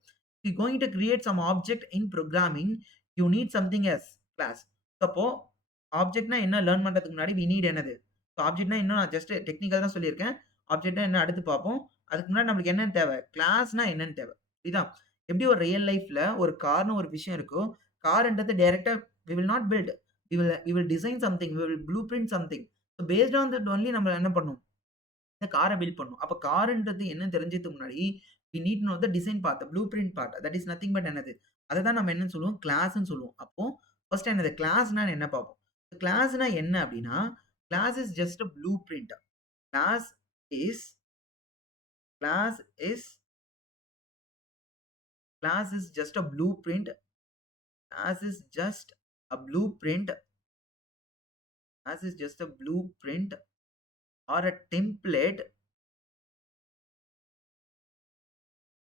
You going to create some object in programming, you need something as class. அப்போ ஆப்ஜெக்ட்னா என்ன லேர்ன் பண்றதுக்கு முன்னாடி வி நீட் என்னது? ஸோ ஆப்ஜெக்ட்னா இன்னும் நான் ஜஸ்ட் டெக்னிக்கல் தான் சொல்லியிருக்கேன். ஆப்ஜெக்ட்னா என்ன அடுத்து பார்ப்போம். அதுக்கு முன்னாடி நம்மளுக்கு என்னன்னு தேவை? கிளாஸ்னா என்னன்னு தேவை. புரியுதா? எப்படி ஒரு ரியல் லைஃப்ல ஒரு கார்ன்னு ஒரு விஷயம் இருக்கோ, கார்ன்றது டைரக்ட்டா we will not build. We will design something. We will blueprint something. So based on that only நம்ம என்ன பண்ணணும்? இந்த கார பில்ட் பண்ணணும். அப்ப கார்ன்றது என்னன்னு தெரிஞ்சதுக்கு முன்னாடி, we need know the design part, blueprint part. That is nothing but என்னது? அததான் நம்ம என்னன்னு சொல்லுவோம்? கிளாஸ்ன்னு சொல்லுவோம். அப்போ ஃபர்ஸ்ட் என்னது? கிளாஸ்னா என்ன பார்ப்போம். கிளாஸ்னா என்ன அப்டின்னா, class is just a blueprint. Class is class is class is just a blueprint. Class is just a blueprint. Class is just a blueprint or a template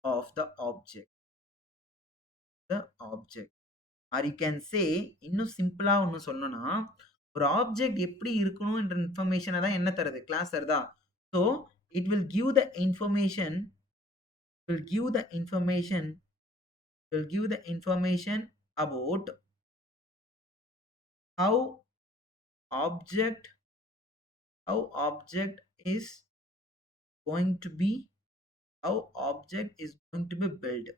of the object. The object. Or you can say, இன்னும் சிம்பிளா ஒண்ணு சொல்லணும்னா, ஒரு object எப்படி இருக்கணும்ன்ற இன்ஃபர்மேஷன தான் என்ன தருது? Class தருதா? So, it will give the information will give the information will give the information about how object object is going to be how object is going to be built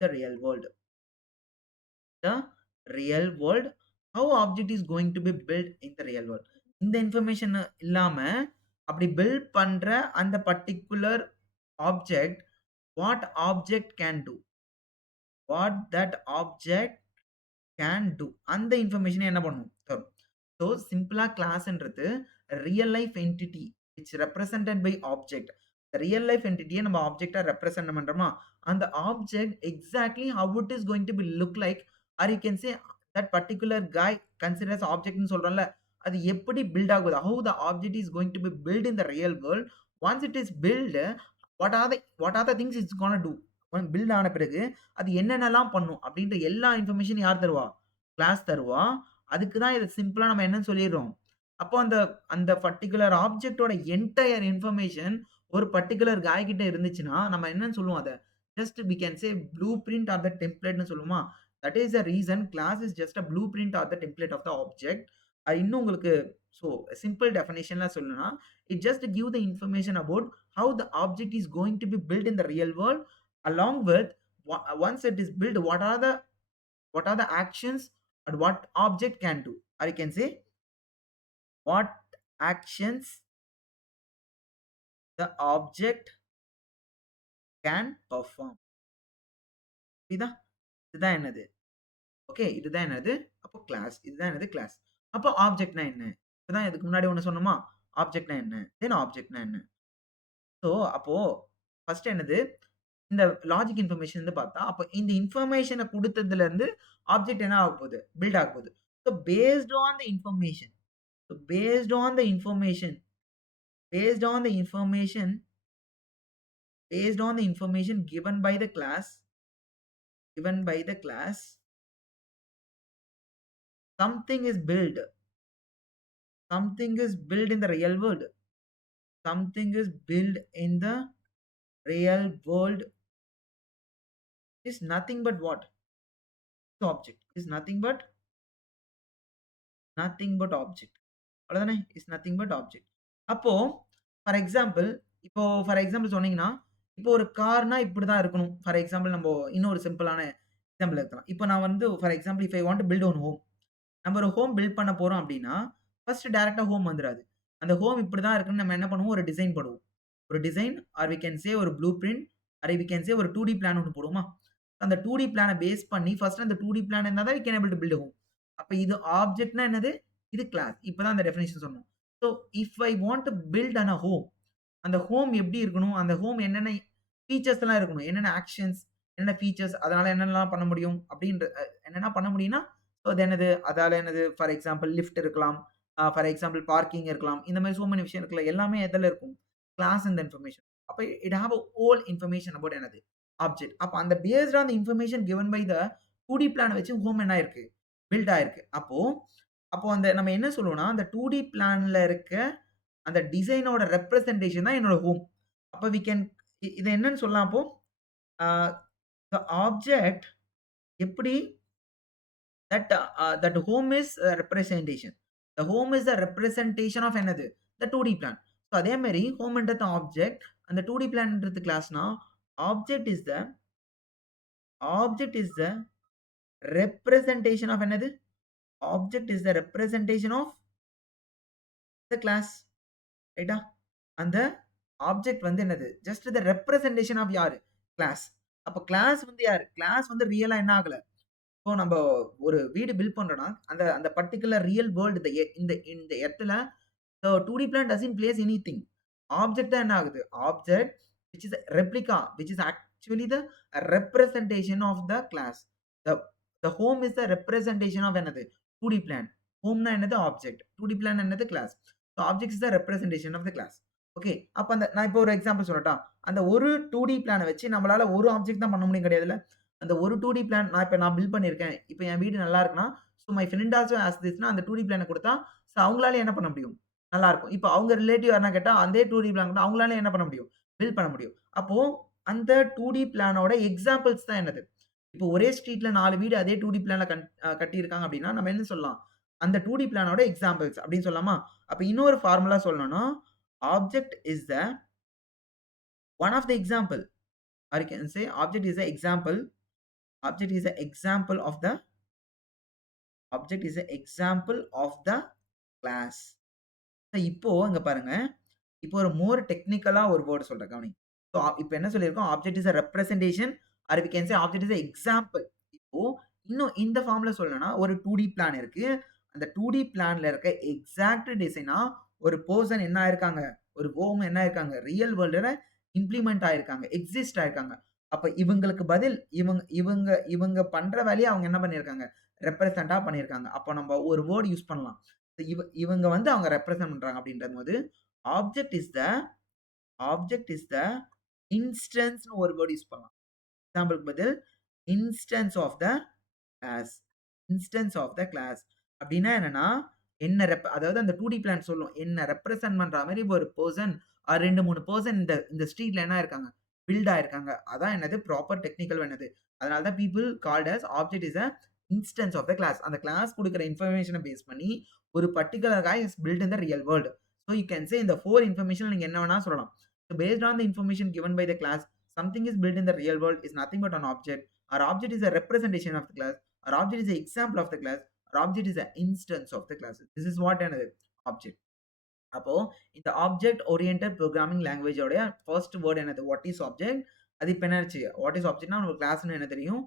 the real world. The real world. How object is going to be built in the real world. இந்த information இல்லாம அப்படி build பண்ற அந்த particular object what object can do what that object can do அந்த information என்ன பண்ணும் தரும். So சிம்பிளா கிளாஸ்ன்றது real life entity which represented by object. Real life என்டிட்டியை நம்ம ஆப்ஜெக்டா ரெப்ரசென்ட் பண்றோமா, அந்த object exactly how it is going to be look like or you can say that particular guy considers ஆப்ஜெக்ட்னு சொல்றோம்ல, அது எப்படி பில்ட் ஆகுது, how the object is going to be build in the real world. Once it is build, what are the things it's gonna do. Build ஆன பிறகு அது என்னென்னலாம் பண்ணும் அப்படின்ற எல்லா இன்ஃபர்மேஷன் யார் தருவா? கிளாஸ் தருவா. அதுக்கு தான் இத சிம்பிளா நம்ம என்னன்னு சொல்லிர்றோம். அப்போ அந்த அந்த பர்ட்டிகுலர் ஆப்ஜெக்ட்டோட என்டயர் இன்ஃபர்மேஷன் ஒரு பர்ட்டிகுலர் காய் கிட்ட இருந்துச்சுன்னா, நம்ம என்னன்னு சொல்லுவோம் அத? Just we can say blueprint or the டெம்ப்ளேட்ன்னு சொல்லுவோமா? That is the reason class is just a blueprint or the template of the object. இன்னும் உங்களுக்கு ஸோ சிம்பிள் டெஃபினிஷன்ல சொல்லணும்னா, it just give the information about how the object is going to be build in the real world along with once it is build what are the actions and what object can do, or you can say what actions the object can perform. புரியுதா? இதுதான் என்னது? Okay, இதுதான் என்னது? அப்போ class. இதுதான் என்னது? Class. அப்போ ஆப்ஜெக்ட்னா என்ன? இப்பதான் இதுக்கு முன்னாடி ஒண்ணு சொன்னோமா? ஆப்ஜெக்ட்னா என்ன? தென் ஆப்ஜெக்ட்னா என்ன? ஸோ அப்போ ஃபர்ஸ்ட் என்னது? இந்த லாஜிக் இன்ஃபர்மேஷன் வந்து பார்த்தா, அப்ப இந்த இன்ஃபர்மேஷன குடுத்ததுல இருந்து ஆப்ஜெக்ட் என்ன ஆகப்போது? பில்ட் ஆகப்போது. So based on the information So based on the information, based on the information, based on the information given by the class, something is built. Something is built in the real world. Something is built in the real world is nothing but what? Object. Is nothing but object. அவ்வளவுதானே? Is nothing but object. அப்போ for example சொன்னீங்கன்னா, இப்போ ஒரு Karnaugh இப்படிதான் இருக்கணும். For example நம்ப இன்னொரு சிம்பிளான எக்ஸாம்பிள் எடுக்கலாம். இப்போ நான் வந்து for example if I want to build one home. நம்ம ஒரு ஹோம் பில்ட் பண்ண போறோம் அப்படின்னா, ஃபர்ஸ்ட் டைரக்ட்டா ஹோம் வந்துராது. அந்த ஹோம் இப்படிதான் இருக்குன்னு நம்ம என்ன பண்ணுவோம்? ஒரு டிசைன் போடுவோம். ஒரு design or we can say ஒரு blue print or we can say ஒரு 2டி பிளான் ஒண்ணு போடுவோமா? அந்த 2டி பிளான பேஸ் பண்ணி ஃபர்ஸ்ட் அந்த 2டி பிளான் இருந்தா தான் we can able to build a home. அப்ப இது ஆப்ஜெக்ட்னா என்னது? இது கிளாஸ். இப்பதான் அந்த டெஃபினிஷன் சொன்னோம். So if I want to build an a home, அந்த ஹோம் எப்படி இருக்கணும்? அந்த ஹோம் என்னென்ன ஃபீச்சர்ஸ் எல்லாம் இருக்கணும்? என்னென்ன ஆக்ஷன்ஸ், என்னென்ன ஃபீச்சர்ஸ், அதனால என்னென்னலாம் பண்ண முடியும்? அப்படின்ற என்னென்ன பண்ண முடியும்னா, ஸோ அது என்னது? அதால என்னது? ஃபார் எக்ஸாம்பிள் லிஃப்ட் இருக்கலாம். ஃபார் எக்ஸாம்பிள் பார்க்கிங் இருக்கலாம். இந்த மாதிரி சோ மெனி விஷயம் இருக்குல்ல. எல்லாமே எதுல இருக்கும்? கிளாஸ் இந்த இன்ஃபர்மேஷன். அப்ப it have a whole information about என்னது? ஆப்ஜெக்ட். அப்ப அந்த based on the information given by the 2டி பிளான் வச்சு ஹோம் என்ன ஆயிருக்கு? பில்ட் ஆயிருக்கு. அப்போ அப்போ அந்த நம்ம என்ன சொல்லுவோம்னா, அந்த 2டி பிளான்ல இருக்க அந்த டிசைனோட ரெப்ரசன்டேஷன் தான் என்னோட ஹோம். அப்ப வி கேன் இத என்னன்னு சொல்லலாம் அப்போ? அ த ஆப்ஜெக்ட் எப்படி that home is a representation. The home is the representation of என்னது? The 2D plan. So அதே மாரி ஹோம்ன்றது ஆப்ஜெக்ட். அந்த 2D பிளான்ன்றது கிளாஸ்னா, object is the object is the representation of என்னது? Object is the representation of the class. ரைட்டா? அந்த object வந்து என்னது? ஜஸ்ட் த ரெப்ரசன்டேஷன் ஆஃப் யாரு? கிளாஸ். அப்ப கிளாஸ் வந்து யாரு? கிளாஸ் வந்து ரியலா என்ன ஆகல? இப்போ நம்ப ஒரு வீடு பில்ட் பண்றோம்னா, அந்த அந்த பர்ட்டிகுலர் ரியல் வேர்ல்ட் இந்த இந்த இடத்துல 2D plan doesn't place anything. Object தான் என்ன ஆகுது? Object which is a replica, which is actually the representation of the class. The the home is the representation of என்னது? 2D plan. Homeனா என்னது? Object. 2D plan என்னது? Class. So object is the representation of the class. Okay. அப்ப நான் இப்போ ஒரு example சொல்லட்டா? அந்த ஒரு 2D பிளான வச்சு நம்மளால ஒரு ஆப்ஜெக்ட் தான் பண்ண முடியும் கிடையாதுல்ல? அந்த ஒரு 2D பிளான் நான் பில்ட் பண்ணியிருக்கேன். இப்ப என் வீடு நல்லா இருக்குன்னா, so my friend also has திஸ்ன்னா அந்த 2D பிளான குடுத்தா, ஸோ அவங்களால என்ன பண்ண முடியும்? நல்லாருக்கும். இப்ப அவங்க ரிலேட்டிவ் யாருன்னா கேட்டா, அதே 2டி பிளான் கூட அவங்களால என்ன பண்ண முடியும்? பில்ட் பண்ண முடியும். அப்போ அந்த 2டி பிளானோட எக்ஸாம்பிள்ஸ் தான் என்னது? இப்போ ஒரே ஸ்ட்ரீட்ல 4 வீடு அதே 2டி பிளான்ல கட்டியிருக்காங்க அப்டின்னா, நம்ம என்ன சொல்லலாம்? அந்த 2டி பிளானோட எக்ஸாம்பிள்ஸ் அப்டின்னு சொல்லலாமா? அப்ப இன்னொரு ஃபார்முலா சொல்லணும்னா, object is the one of the example. Or you can say object is the example. Object is the example of the object is the example of the class. இப்போ இங்க பாருங்க. இப்போ ஒரு மோர் டெக்னிக்கலா ஒரு வேர்ட் சொல்றேன் கவனிங்க. ஸோ இப்ப என்ன சொல்லியிருக்கோம்? Object is a representation or we can say object is a example. இப்போ இன்னும் இந்த ஃபார்ம்ல சொல்லணும்னா ஒரு 2டி பிளான் இருக்கு. அந்த 2டி பிளான்ல இருக்க எக்ஸாக்ட் டிசைனா ஒரு பெர்சன் என்ன ஆயிருக்காங்க? ஒரு ஹோம் என்ன ஆயிருக்காங்க? ரியல் வேர்ல்டுல இம்ப்ளிமெண்ட் ஆயிருக்காங்க. எக்ஸிஸ்ட் ஆயிருக்காங்க. அப்ப இவங்களுக்கு பதில் இவங்க இவங்க பண்ற வேலைய அவங்க என்ன பண்ணியிருக்காங்க? ரெப்ரசென்ட்டா பண்ணியிருக்காங்க. அப்ப நம்ம ஒரு வேர்ட் யூஸ் பண்ணலாம். இவங்க வந்து அவங்க ரெப்ரசென்ட் பண்றாங்க அப்படின்றபோது object is the object is the இன்ஸ்டன்ஸ்ன்னு ஒரு வேர்ட் யூஸ் பண்ணலாம். எக்ஸாம்பிள்க்கு பதில் instance of the class. Instance of the class. அப்டின்னா என்னன்னா, அதாவது அந்த 2டி பிளான் சொல்லும். என்ன ரெப்ரசன்ட் பண்ற மாரி ஒரு பெர்சன் 2, 3 பெர்சன் இந்த இந்த ஸ்ட்ரீட்ல என்ன ஆயிருக்காங்க? பில்ட் ஆயிருக்காங்க. அதான் என்னது ப்ராப்பர் டெக்னிக்கல் என்னது. அதனால தான் people called as object is a instance of the class. அந்த கிளாஸ் குடுக்குற இன்ஃபர்மேஷன பேஸ் பண்ணி ஒரு particular guy is build in the real world. So you can say இந்த 4 இன்ஃபர்மேஷன் நீங்க என்ன வேணா சொல்லலாம். So based on the information given by the class, something is build in the real world is nothing but an object. Or object is a representation of the class. Our object is an example of the class. Our object is an instance of the class. This is what another object. அப்போ இந்த object oriented programming language உடைய first word என்னது? What is object? அது இப்ப என்ன ஆச்சு? What is ஆப்ஜெக்ட்னா நமக்கு கிளாஸ்ன்னு என்ன தெரியும்?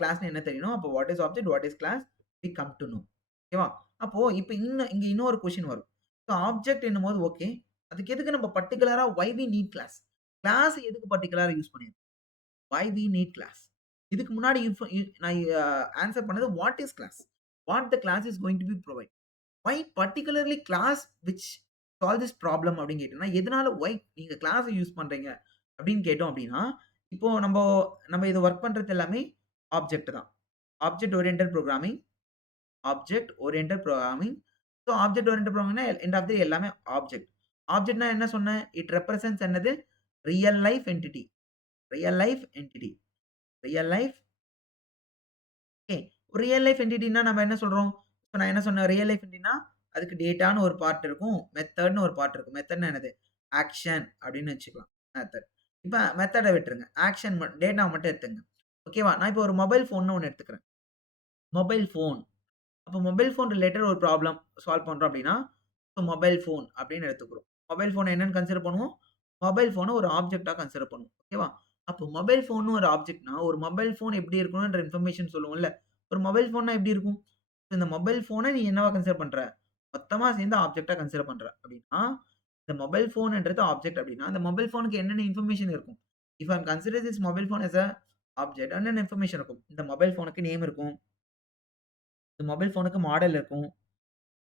கிளாஸ்ன்னு என்ன தெரியணும்? அப்போ what is object? What is class? We come to know. ஓகேவா? அப்போ இப்ப இங்க இன்னொரு கொஸ்டின் வரும். ஸோ ஆப்ஜெக்ட் என்னும்போது ஓகே. அதுக்கு எதுக்கு நம்ம பர்ட்டிகுலரா why we need class? Class எதுக்கு பர்ட்டிகுலரா யூஸ் பண்ணியிருக்கோம்? Why we need class? இதுக்கு முன்னாடி நான் ஆன்சர் பண்ணது what is class? What the class is going to be provide? Why particularly class which solve this problem அப்படின்னு கேட்டோம்னா, எதனால நீங்க கிளாஸ யூஸ் பண்றீங்க? அப்படின்னு கேட்டோம் அப்படின்னா, இப்போ நம்ம இது வொர்க் பண்றது எல்லாமே ஆப்ஜெக்ட் தான். Object oriented programming, object oriented programming. So object oriented புரோகிராமிங்னா எண்ட் ஆஃப் தி எல்லாமே ஆப்ஜெக்ட். ஆப்ஜெக்ட்னா என்ன சொன்னேன்? இட் ரெப்ரசன்ட்ஸ் என்னது? Real life entity. Real life entity. Real life okay. Real life என்டிட்டின்னா நம்ம என்ன சொல்றோம்? இப்ப நான் என்ன சொன்னேன்? ரியல் லைஃப் என்டிட்டின்னா, அதுக்கு டேட்டான்னு ஒரு பார்ட் இருக்கும். மெத்தட்ன்னு ஒரு பார்ட் இருக்கும். மெத்தட்ன்னா என்னது? ஆக்ஷன் அப்படின்னு வச்சுக்கலாம். மெத்தட். இப்ப மெத்தட விட்டுருங்க. ஆக்ஷன் டேட்டாவ மட்டும் எடுத்துக்கங்க. ஓகேவா? நான் இப்போ ஒரு மொபைல் ஃபோன்னு ஒண்ணு எடுத்துக்கிறேன். Mobile phone. அப்போ மொபைல் ஃபோன் ரிலேட்டட் ஒரு ப்ராப்ளம் சால்வ் பண்றோம் அப்படின்னா, ஸோ மொபைல் ஃபோன் அப்படின்னு எடுத்துக்கிறோம். மொபைல் ஃபோன என்னன்னு கன்சிடர் பண்ணுவோம்? மொபைல் ஃபோன ஒரு ஆப்ஜெக்ட்டா கன்சிடர் பண்ணுவோம். ஓகேவா? அப்போ மொபைல் ஃபோன்னு ஒரு ஆப்ஜெக்ட்னா, ஒரு மொபைல் ஃபோன் எப்படி இருக்கணும்ன்ற இன்ஃபர்மேஷன் சொல்லுவோம்ல. ஒரு மொபைல் ஃபோன்னா எப்படி இருக்கும்? இந்த மொபைல் ஃபோன நீ என்னவா கன்சிடர் பண்ற? மொத்தமா சேர்ந்து ஆப்ஜெக்ட்டா கன்சிடர் பண்ற அப்படின்னா, இந்த மொபைல் ஃபோன்ன்றது ஆப்ஜெக்ட் அப்படின்னா, அந்த மொபைல் ஃபோனுக்கு என்னென்ன இன்ஃபர்மேஷன் இருக்கும்? If I am consider this mobile phone as a object என்னென்ன இன்ஃபர்மேஷன் இருக்கும்? இந்த மொபைல் ஃபோனுக்கு நேம் இருக்கும். இந்த மொபைல் ஃபோனுக்கு மாடல் இருக்கும்.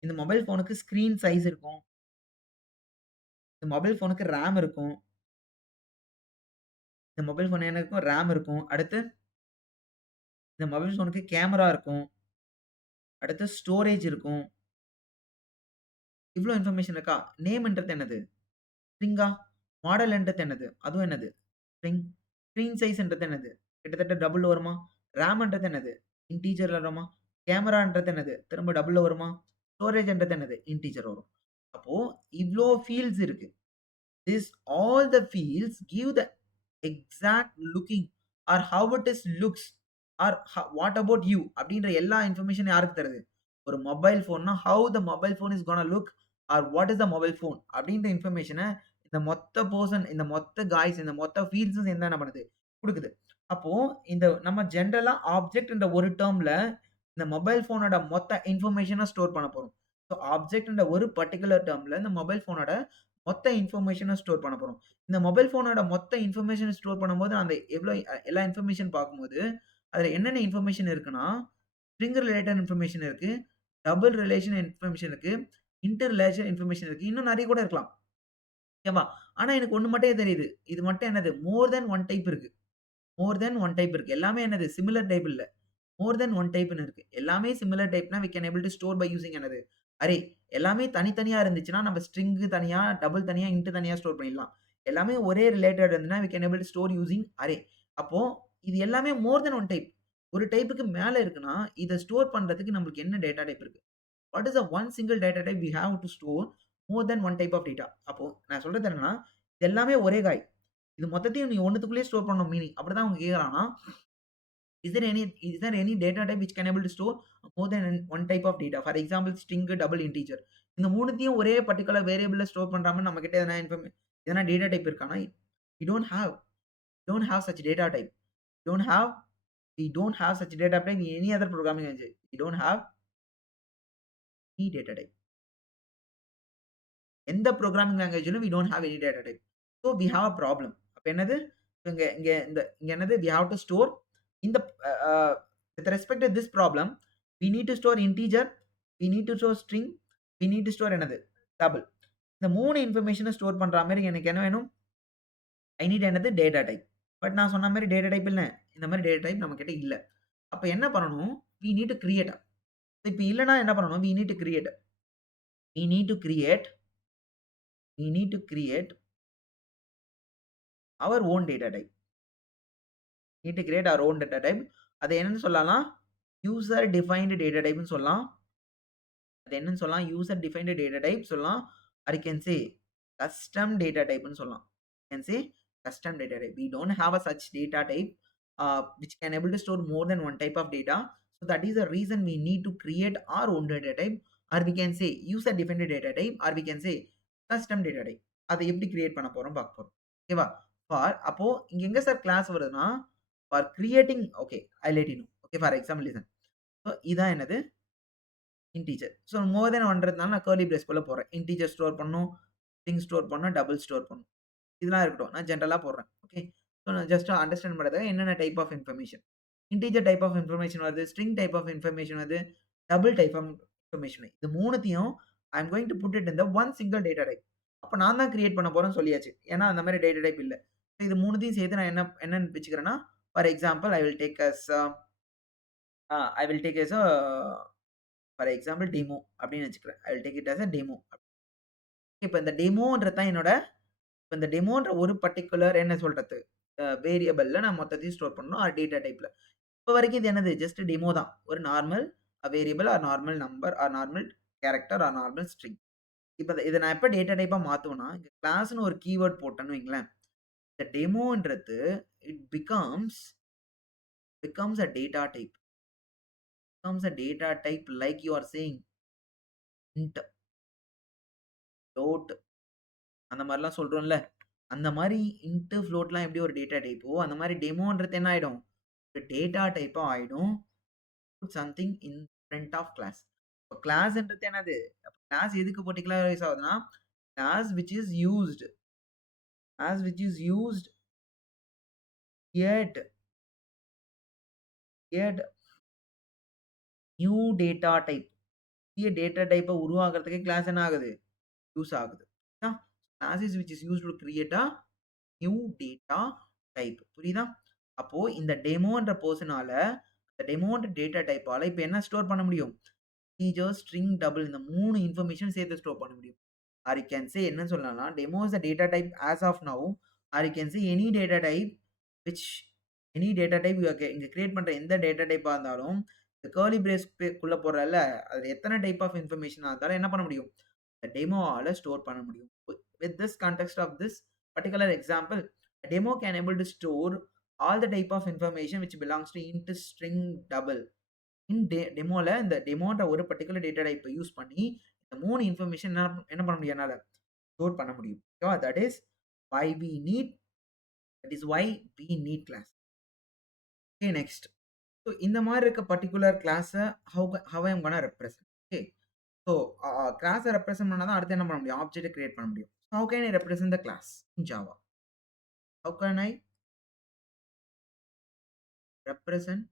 இந்த மொபைல் ஃபோனுக்கு ஸ்க்ரீன் சைஸ் இருக்கும். இந்த மொபைல் ஃபோனுக்கு RAM இருக்கும். இந்த மொபைல் ஃபோன் என்ன இருக்கும்? RAM இருக்கும். அடுத்து இந்த மொபைல் ஃபோனுக்கு கேமரா இருக்கும். அடுத்து ஸ்டோரேஜ் இருக்கும். இவ்ளோ இன்ஃபர்மேஷன் இருக்கா? நேம்ன்றது என்னது? ஸ்ட்ரிங்கா? மாடல்ன்றது என்னது? அதுவும் என்னது? ஸ்ட்ரிங். ஸ்க்ரீன் சைஸ்ன்றது என்னது? கிட்டத்தட்ட டபுள் வருமா? RAMன்றது என்னது? இன்டிஜர்ல வருமா? கேமரான்றது என்னது? திரும்ப டபுள்ல வருமா? ஸ்டோரேஜ்ன்றது என்னது? இன்டிஜர் வரும். அப்போ இவ்ளோ ஃபீல்ட்ஸ் இருக்கு. This all the fields give the exact looking or how it is looks or what about you அப்படின்ற எல்லா இன்ஃபர்மேஷன் யாருக்கு தருது? ஒரு மொபைல் ஃபோன்னா how the mobile phone is gonna look or what is the mobile phone அப்படின்ற இன்ஃபர்மேஷனை இந்த மொத்த பர்சன், இந்த மொத்த காய்ஸ், இந்த மொத்த ஃபீல்ட்ஸும் சேர்ந்து என்ன பண்ணுது? குடுக்குது. அப்போ இந்த நம்ம ஜெனரலா ஆப்ஜெக்ட்ன்ற ஒரு டெர்ம்ல இந்த மொபைல் ஃபோனோட மொத்த இன்ஃபர்மேஷன ஸ்டோர் பண்ண போறோம். ஸோ ஆப்ஜெக்ட்ன்ற ஒரு பர்ட்டிகுலர் டெர்ம்ல இந்த மொபைல் ஃபோனோட மொத்த இன்ஃபர்மேஷன ஸ்டோர் பண்ண போறோம். இந்த மொபைல் ஃபோனோட மொத்த இன்ஃபர்மேஷன ஸ்டோர் பண்ணும்போது அந்த எல்லா இன்ஃபர்மேஷன் பார்க்கும்போது, அதுல என்னென்ன இன்ஃபர்மேஷன் இருக்குன்னா, ஸ்ட்ரிங் ரிலேட்டட் இன்ஃபர்மேஷன் இருக்கு. டபுள் ரிலேஷன் இன்ஃபர்மேஷன் இருக்கு. இன்டர் ரிலேஷன் இன்ஃபர்மேஷன் இருக்கு. இன்னும் நெறைய கூட இருக்கலாம். ஓகேவா? ஆனா எனக்கு ஒண்ணு மட்டும் தெரியுது. இது மட்டும் என்னது? மோர் தென் ஒன் டைப் இருக்கு. மோர் தென் ஒன் டைப் இருக்கு. எல்லாமே என்னது? சிமிலர் டைப் இல்ல. மோர் தென் ஒன் டைப்ன்னு இருக்கு. எல்லாமே சிமிலர் டைப்னா we can able to store by using என்னது? அரே. எல்லாமே தனித்தனியா இருந்துச்சுன்னா, நம்ம ஸ்ட்ரிங் தனியா, டபுள் தனியா, இன்ட் தனியா ஸ்டோர் பண்ணிடலாம். எல்லாமே ஒரே ரிலேட்டட் இருந்ததுன்னா, we can able to store using array. அப்போ இது எல்லாமே மோர் தென் ஒன் டைப். ஒரு டைப்க்கு மேல இருக்குன்னா, இத ஸ்டோர் பண்றதுக்கு நம்மளுக்கு என்ன டேட்டா டைப் இருக்கு? What is the one single data type we have to store more than one type of data. அப்போ நான் சொல்றது என்னன்னா, இது எல்லாமே ஒரே காய். இது மொத்தத்தையும் நீ ஒண்ணுத்துக்குள்ளேயே ஸ்டோர் பண்ணணும் மீனிங். அப்படிதான் அவங்க கேட்கறான்னா, is there any data type which can able to store more than one type of data? For example, string, double integer. இந்த மூணுத்தையும் ஒரே பர்ட்டிகுலர் வேரியபிள்ல ஸ்டோர் பண்ற மாரி நம்மகிட்ட எதனா டேட்டா டைப் இருக்கான்னா, we don't have we don't have such data type. We don't have we don't have such data type in any other programming language. We don't have any data type. எந்த programming லாங்குவேஜ்லயும் we don't have any data type. So we have a problem. அப்ப என்னது? இங்க இங்க இந்த இங்க என்னது? We have to store in the with respect to this problem, we need to store integer, we need to store string, we need to store என்னது? Double. இந்த 3 இன்ஃபர்மேஷன store பண்ற மாரி எனக்கு என்ன வேணும்? ஐ நீட் என்னது? Data type. பட் நான் சொன்ன மாரி டேட்டா டைப் இல்ல. இந்த மாரி டேட்டா டைப் நம்மகிட்ட இல்ல. அப்ப என்ன பண்ணணும்? We need to create. இப்ப இல்லன்னா என்ன பண்ணணும்? We need to create. We need to create we need to create our own data type. We need to create our own data type. அது என்னன்னு சொல்லலாம்? யூசர் டிஃபைன்ட் டேட்டா டைப்னு சொல்லலாம். அது என்னன்னு சொல்லலாம்? யூசர் டிஃபைன்ட் டேட்டா டைப் சொல்லலாம். Or you can say custom data டைப்னு சொல்லலாம். You can say custom data type. We don't have a such data type which can able to store more than one type of data. So that is the reason we need to create our own data type, or we can say user defined data type, or we can say custom data type. அதை எப்படி create பண்ண போறோம் பார்க்க போறோம். ஓகேவா? For அப்போ இங்க எங்க சார் கிளாஸ் வருதுன்னா, for creating okay I let you know. Okay for example listen. So இதான் என்னது? இன்டிஜர். ஸோ மோர் தென் 1ன்றதுனால நான் கர்லி பிரேஸ்க்குள்ள போடுறேன். இன்டிஜர் ஸ்டோர் பண்ணணும், ஸ்ட்ரிங் ஸ்டோர் பண்ணணும், டபுள் ஸ்டோர் பண்ணணும். இதெல்லாம் இருக்கட்டும். நான் ஜெனரலா போடுறேன். ஓகே. ஸோ நான் ஜஸ்ட் அண்டர்ஸ்டாண்ட் பண்றதுக்காக என்னென்ன type of information. Integer type of information வருது, ஸ்ட்ரிங் டைப் ஆஃப் இன்ஃபர்மேஷன் வருது, டபுள் டைப் ஆஃப் இன்ஃபர்மேஷன். இது 3த்தையும் I am going to put it in the one single data type. அப்ப நான் தான் கிரியேட் பண்ண போறேன்னு சொல்லியாச்சு. ஏன்னா அந்த மாரி டேட்டா டைப் இல்ல. ஸோ இது 3த்தையும் சேர்த்து நான் என்னன்னு வச்சுக்கிறேன்னா, for example I will take as I will take as for example demo அப்படின்னு வச்சுக்கிறேன். I will take it as a demo. இப்ப இந்த டெமோன்றது தான் என்னோட இப்ப இந்த டெமோன்ற ஒரு பர்ட்டிகுலர் என்ன சொல்றது? வேரியபிள்ல நான் மொத்தத்தையும் ஸ்டோர் பண்ணணும் ஆர் டேட்டா டைப்ல. இப்ப வரைக்கும் இது என்னது? ஜஸ்ட் டெமோ தான். ஒரு normal variable or normal number or normal character or normal string. இப்ப இத நான் எப்ப டேட்டா டைப்பா மாத்துவேன்னா, இங்க கிளாஸ்ன்னு ஒரு கீவர்ட் போட்டேன்னு வைங்களேன். இந்த டெமோன்றது it becomes a data type. Becomes a data type like you are saying int, float அந்த மாரிலாம் சொல்றோம்ல. அந்த மாரி இன்ட், ஃப்ளோட்லாம் எப்படி ஒரு டேட்டா டைப்போ, அந்த மாரி டெமோன்றது என்ன ஆயிடும்? ஒரு டேட்டா டைப்பா ஆயிடும். Something in front of class. இப்ப கிளாஸ்ன்றது என்னது? கிளாஸ் எதுக்கு பர்ட்டிகுலரைஸ் ஆகுதுன்னா, class which is used yet new data type. புதிய டேட்டா டைப்ப உருவாக்குறதுக்கு கிளாஸ் என்ன ஆகுது? யூஸ் ஆகுது. Class is which is used to create a new data type. புரியுதா? அப்போ இந்த டெமோன்ற பெர்சனால இந்த டெமோன்ற டேட்டா டைப்பால இப்ப என்ன ஸ்டோர் பண்ண முடியும்? இன்டிஜர், ஸ்ட்ரிங், டபுள் இந்த 3 இன்ஃபர்மேஷன் சேர்த்து ஸ்டோர் பண்ண முடியும். ஆர் யூ கேன் சே என்ன சொல்லலாம்னா, demo is the data type as of now. Or you can say any data type which any data type இங்க கிரியேட் பண்ற எந்த டேட்டா டைப்பா இருந்தாலும், இந்த கர்லி பிரேஸ்க்குள்ள போடுறல்ல, அதுல எத்தன டைப் ஆஃப் இன்ஃபர்மேஷனா இருந்தாலும் என்ன பண்ண முடியும்? இந்த டெமோவால ஸ்டோர் பண்ண முடியும். With this context of this particular example, a demo can able to store all the type of information which belongs to int, string, double. டெமோல இந்த டெமோன்ற ஒரு பர்ட்டிகுலர் டேட்டா டைப்ப யூஸ் பண்ணி இந்த 3 இன்ஃபர்மேஷன் என்ன பண்ண முடியும் என்னால? ஸ்டோர் பண்ண முடியும். ஓகேவா? Why we need that is why we need class. Okay next. So இந்த மாரி இருக்க பர்ட்டிகுலர் கிளாஸ how I am gonna represent. Okay. So கிளாஸ ரெப்ரசன்ட் பண்ணா தான் அடுத்து என்ன பண்ண முடியும்? ஆப்ஜெக்ட்ட கிரியேட் பண்ண முடியும். How can I represent the class in Java? How can I represent